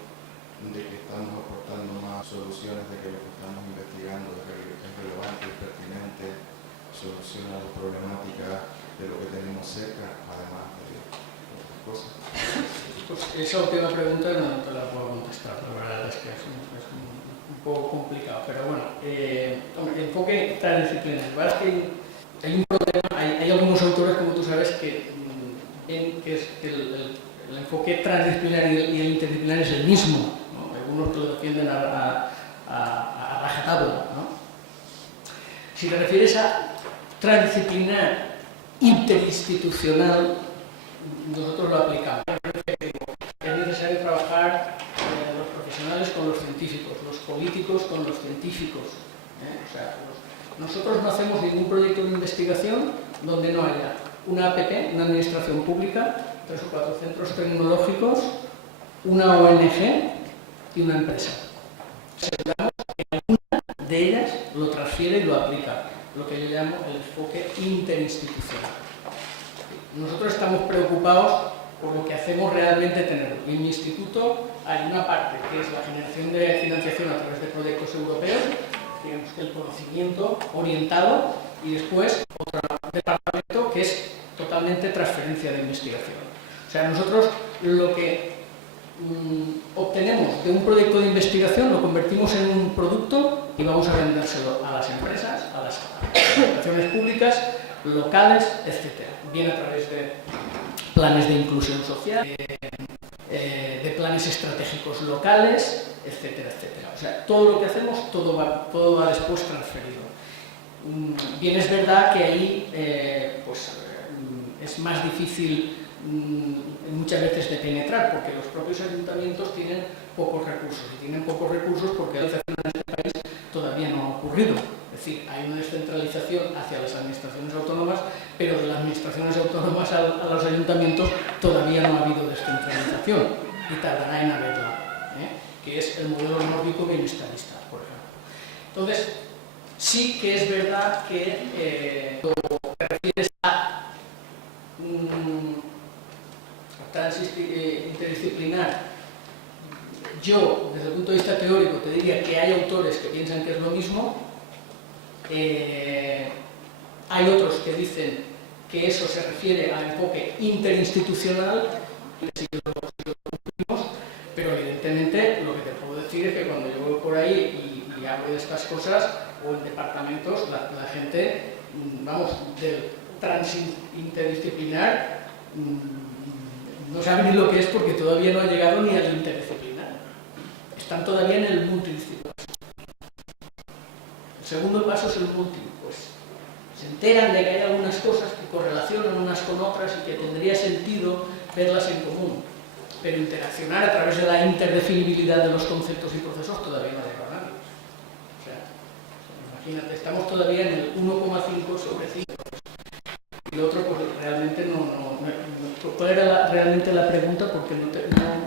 de que estamos aportando más soluciones, de que lo que estamos investigando es relevante, es pertinente, soluciona las problemáticas de lo que tenemos cerca, además de otras cosas. Pues esa última pregunta no te la puedo contestar, la verdad es que es un poco complicado, pero bueno, hombre, el enfoque transdisciplinar. La verdad es que hay un problema, hay algunos autores, como tú sabes, que ven que el enfoque transdisciplinar y el interdisciplinar es el mismo, ¿no? Algunos lo defienden a rajatabla, ¿no? Si te refieres a transdisciplinar interinstitucional, nosotros lo aplicamos. Es necesario trabajar los profesionales con los científicos, los políticos con los científicos. O sea, nosotros no hacemos ningún proyecto de investigación donde no haya una APP, una administración pública, 3 o 4 centros tecnológicos, una ONG y una empresa. Aseguramos que alguna de ellas lo transfiere y lo aplica, lo que yo llamo el enfoque interinstitucional. Nosotros estamos preocupados por lo que hacemos realmente tenerlo. En mi instituto hay una parte que es la generación de financiación a través de proyectos europeos, digamos que el conocimiento orientado, y después otro departamento que es totalmente transferencia de investigación. O sea, nosotros lo que obtenemos de un proyecto de investigación lo convertimos en un producto y vamos a vendérselo a las empresas, a las administraciones públicas, locales, etc. Bien a través de planes de inclusión social, de planes estratégicos locales, etcétera, etcétera. O sea, todo lo que hacemos, todo va después transferido. Bien es verdad que ahí pues, es más difícil muchas veces de penetrar, porque los propios ayuntamientos tienen pocos recursos, y tienen pocos recursos porque la descentralización en este país todavía no ha ocurrido. Es decir, hay una descentralización hacia las administraciones autónomas, pero de las administraciones autónomas a los ayuntamientos todavía no ha habido descentralización, y tardará en haberla, que es el modelo nórdico bienestarista, por ejemplo. Entonces, sí que es verdad que lo que te refieres a interdisciplinar, yo, desde el punto de vista teórico, te diría que hay autores que piensan que es lo mismo, hay otros que dicen que eso se refiere al enfoque interinstitucional, pero evidentemente lo que te puedo decir es que cuando yo voy por ahí y hablo de estas cosas, o en departamentos, la gente, vamos, transinterdisciplinar no saben ni lo que es porque todavía no ha llegado ni al interdisciplinar. Están todavía en el multidisciplinar. El segundo paso es el múltiple. Pues se enteran de que hay algunas cosas que correlacionan unas con otras y que tendría sentido verlas en común. Pero interaccionar a través de la interdefinibilidad de los conceptos y procesos todavía no ha llegado a nadie. O sea, imagínate, estamos todavía en el 1,5 sobre 5. Y lo otro, pues realmente ¿cuál era realmente la pregunta? Porque no te la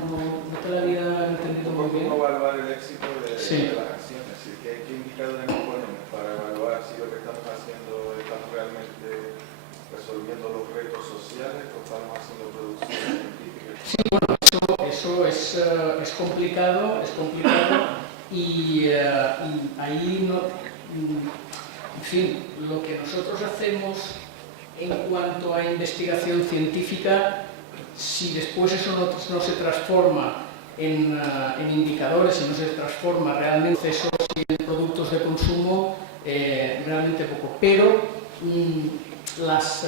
había entendido muy bien. ¿Cómo evaluar el éxito de Sí. las acciones? ¿Qué indicadores nos ponemos para evaluar si lo que estamos haciendo estamos realmente resolviendo los retos sociales o estamos haciendo producción científica? Sí, bueno, eso es complicado y ahí no, en fin, lo que nosotros hacemos en cuanto a investigación científica, si después eso no se transforma en indicadores, si no se transforma realmente en procesos y en productos de consumo, realmente poco. Pero las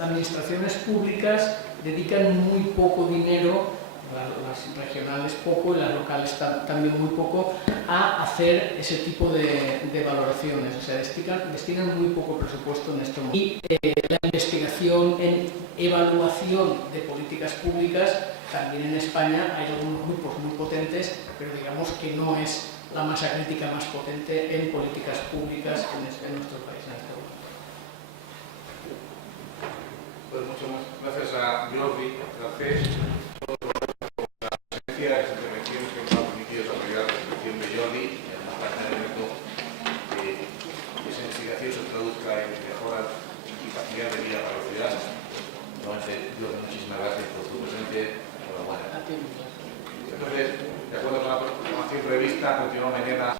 administraciones públicas dedican muy poco dinero, las regionales poco y las locales también muy poco, a hacer ese tipo de valoraciones. O sea, destinan muy poco presupuesto en este momento. Y la investigación en evaluación de políticas públicas, también en España hay algunos grupos muy potentes, pero digamos que no es la masa crítica más potente en políticas públicas en nuestro país. Pues muchas gracias a Jordi, gracias por la presencia de las intervenciones que nos han permitido desarrollar la intervención de Jordi en la parte de reto que esa investigación se traduzca en mejoras y capacidad de vida para los ciudadanos. Nuevamente, Jordi, muchísimas gracias por tu presencia. Enhorabuena. Entonces, de acuerdo con la programación prevista, continuamos mañana.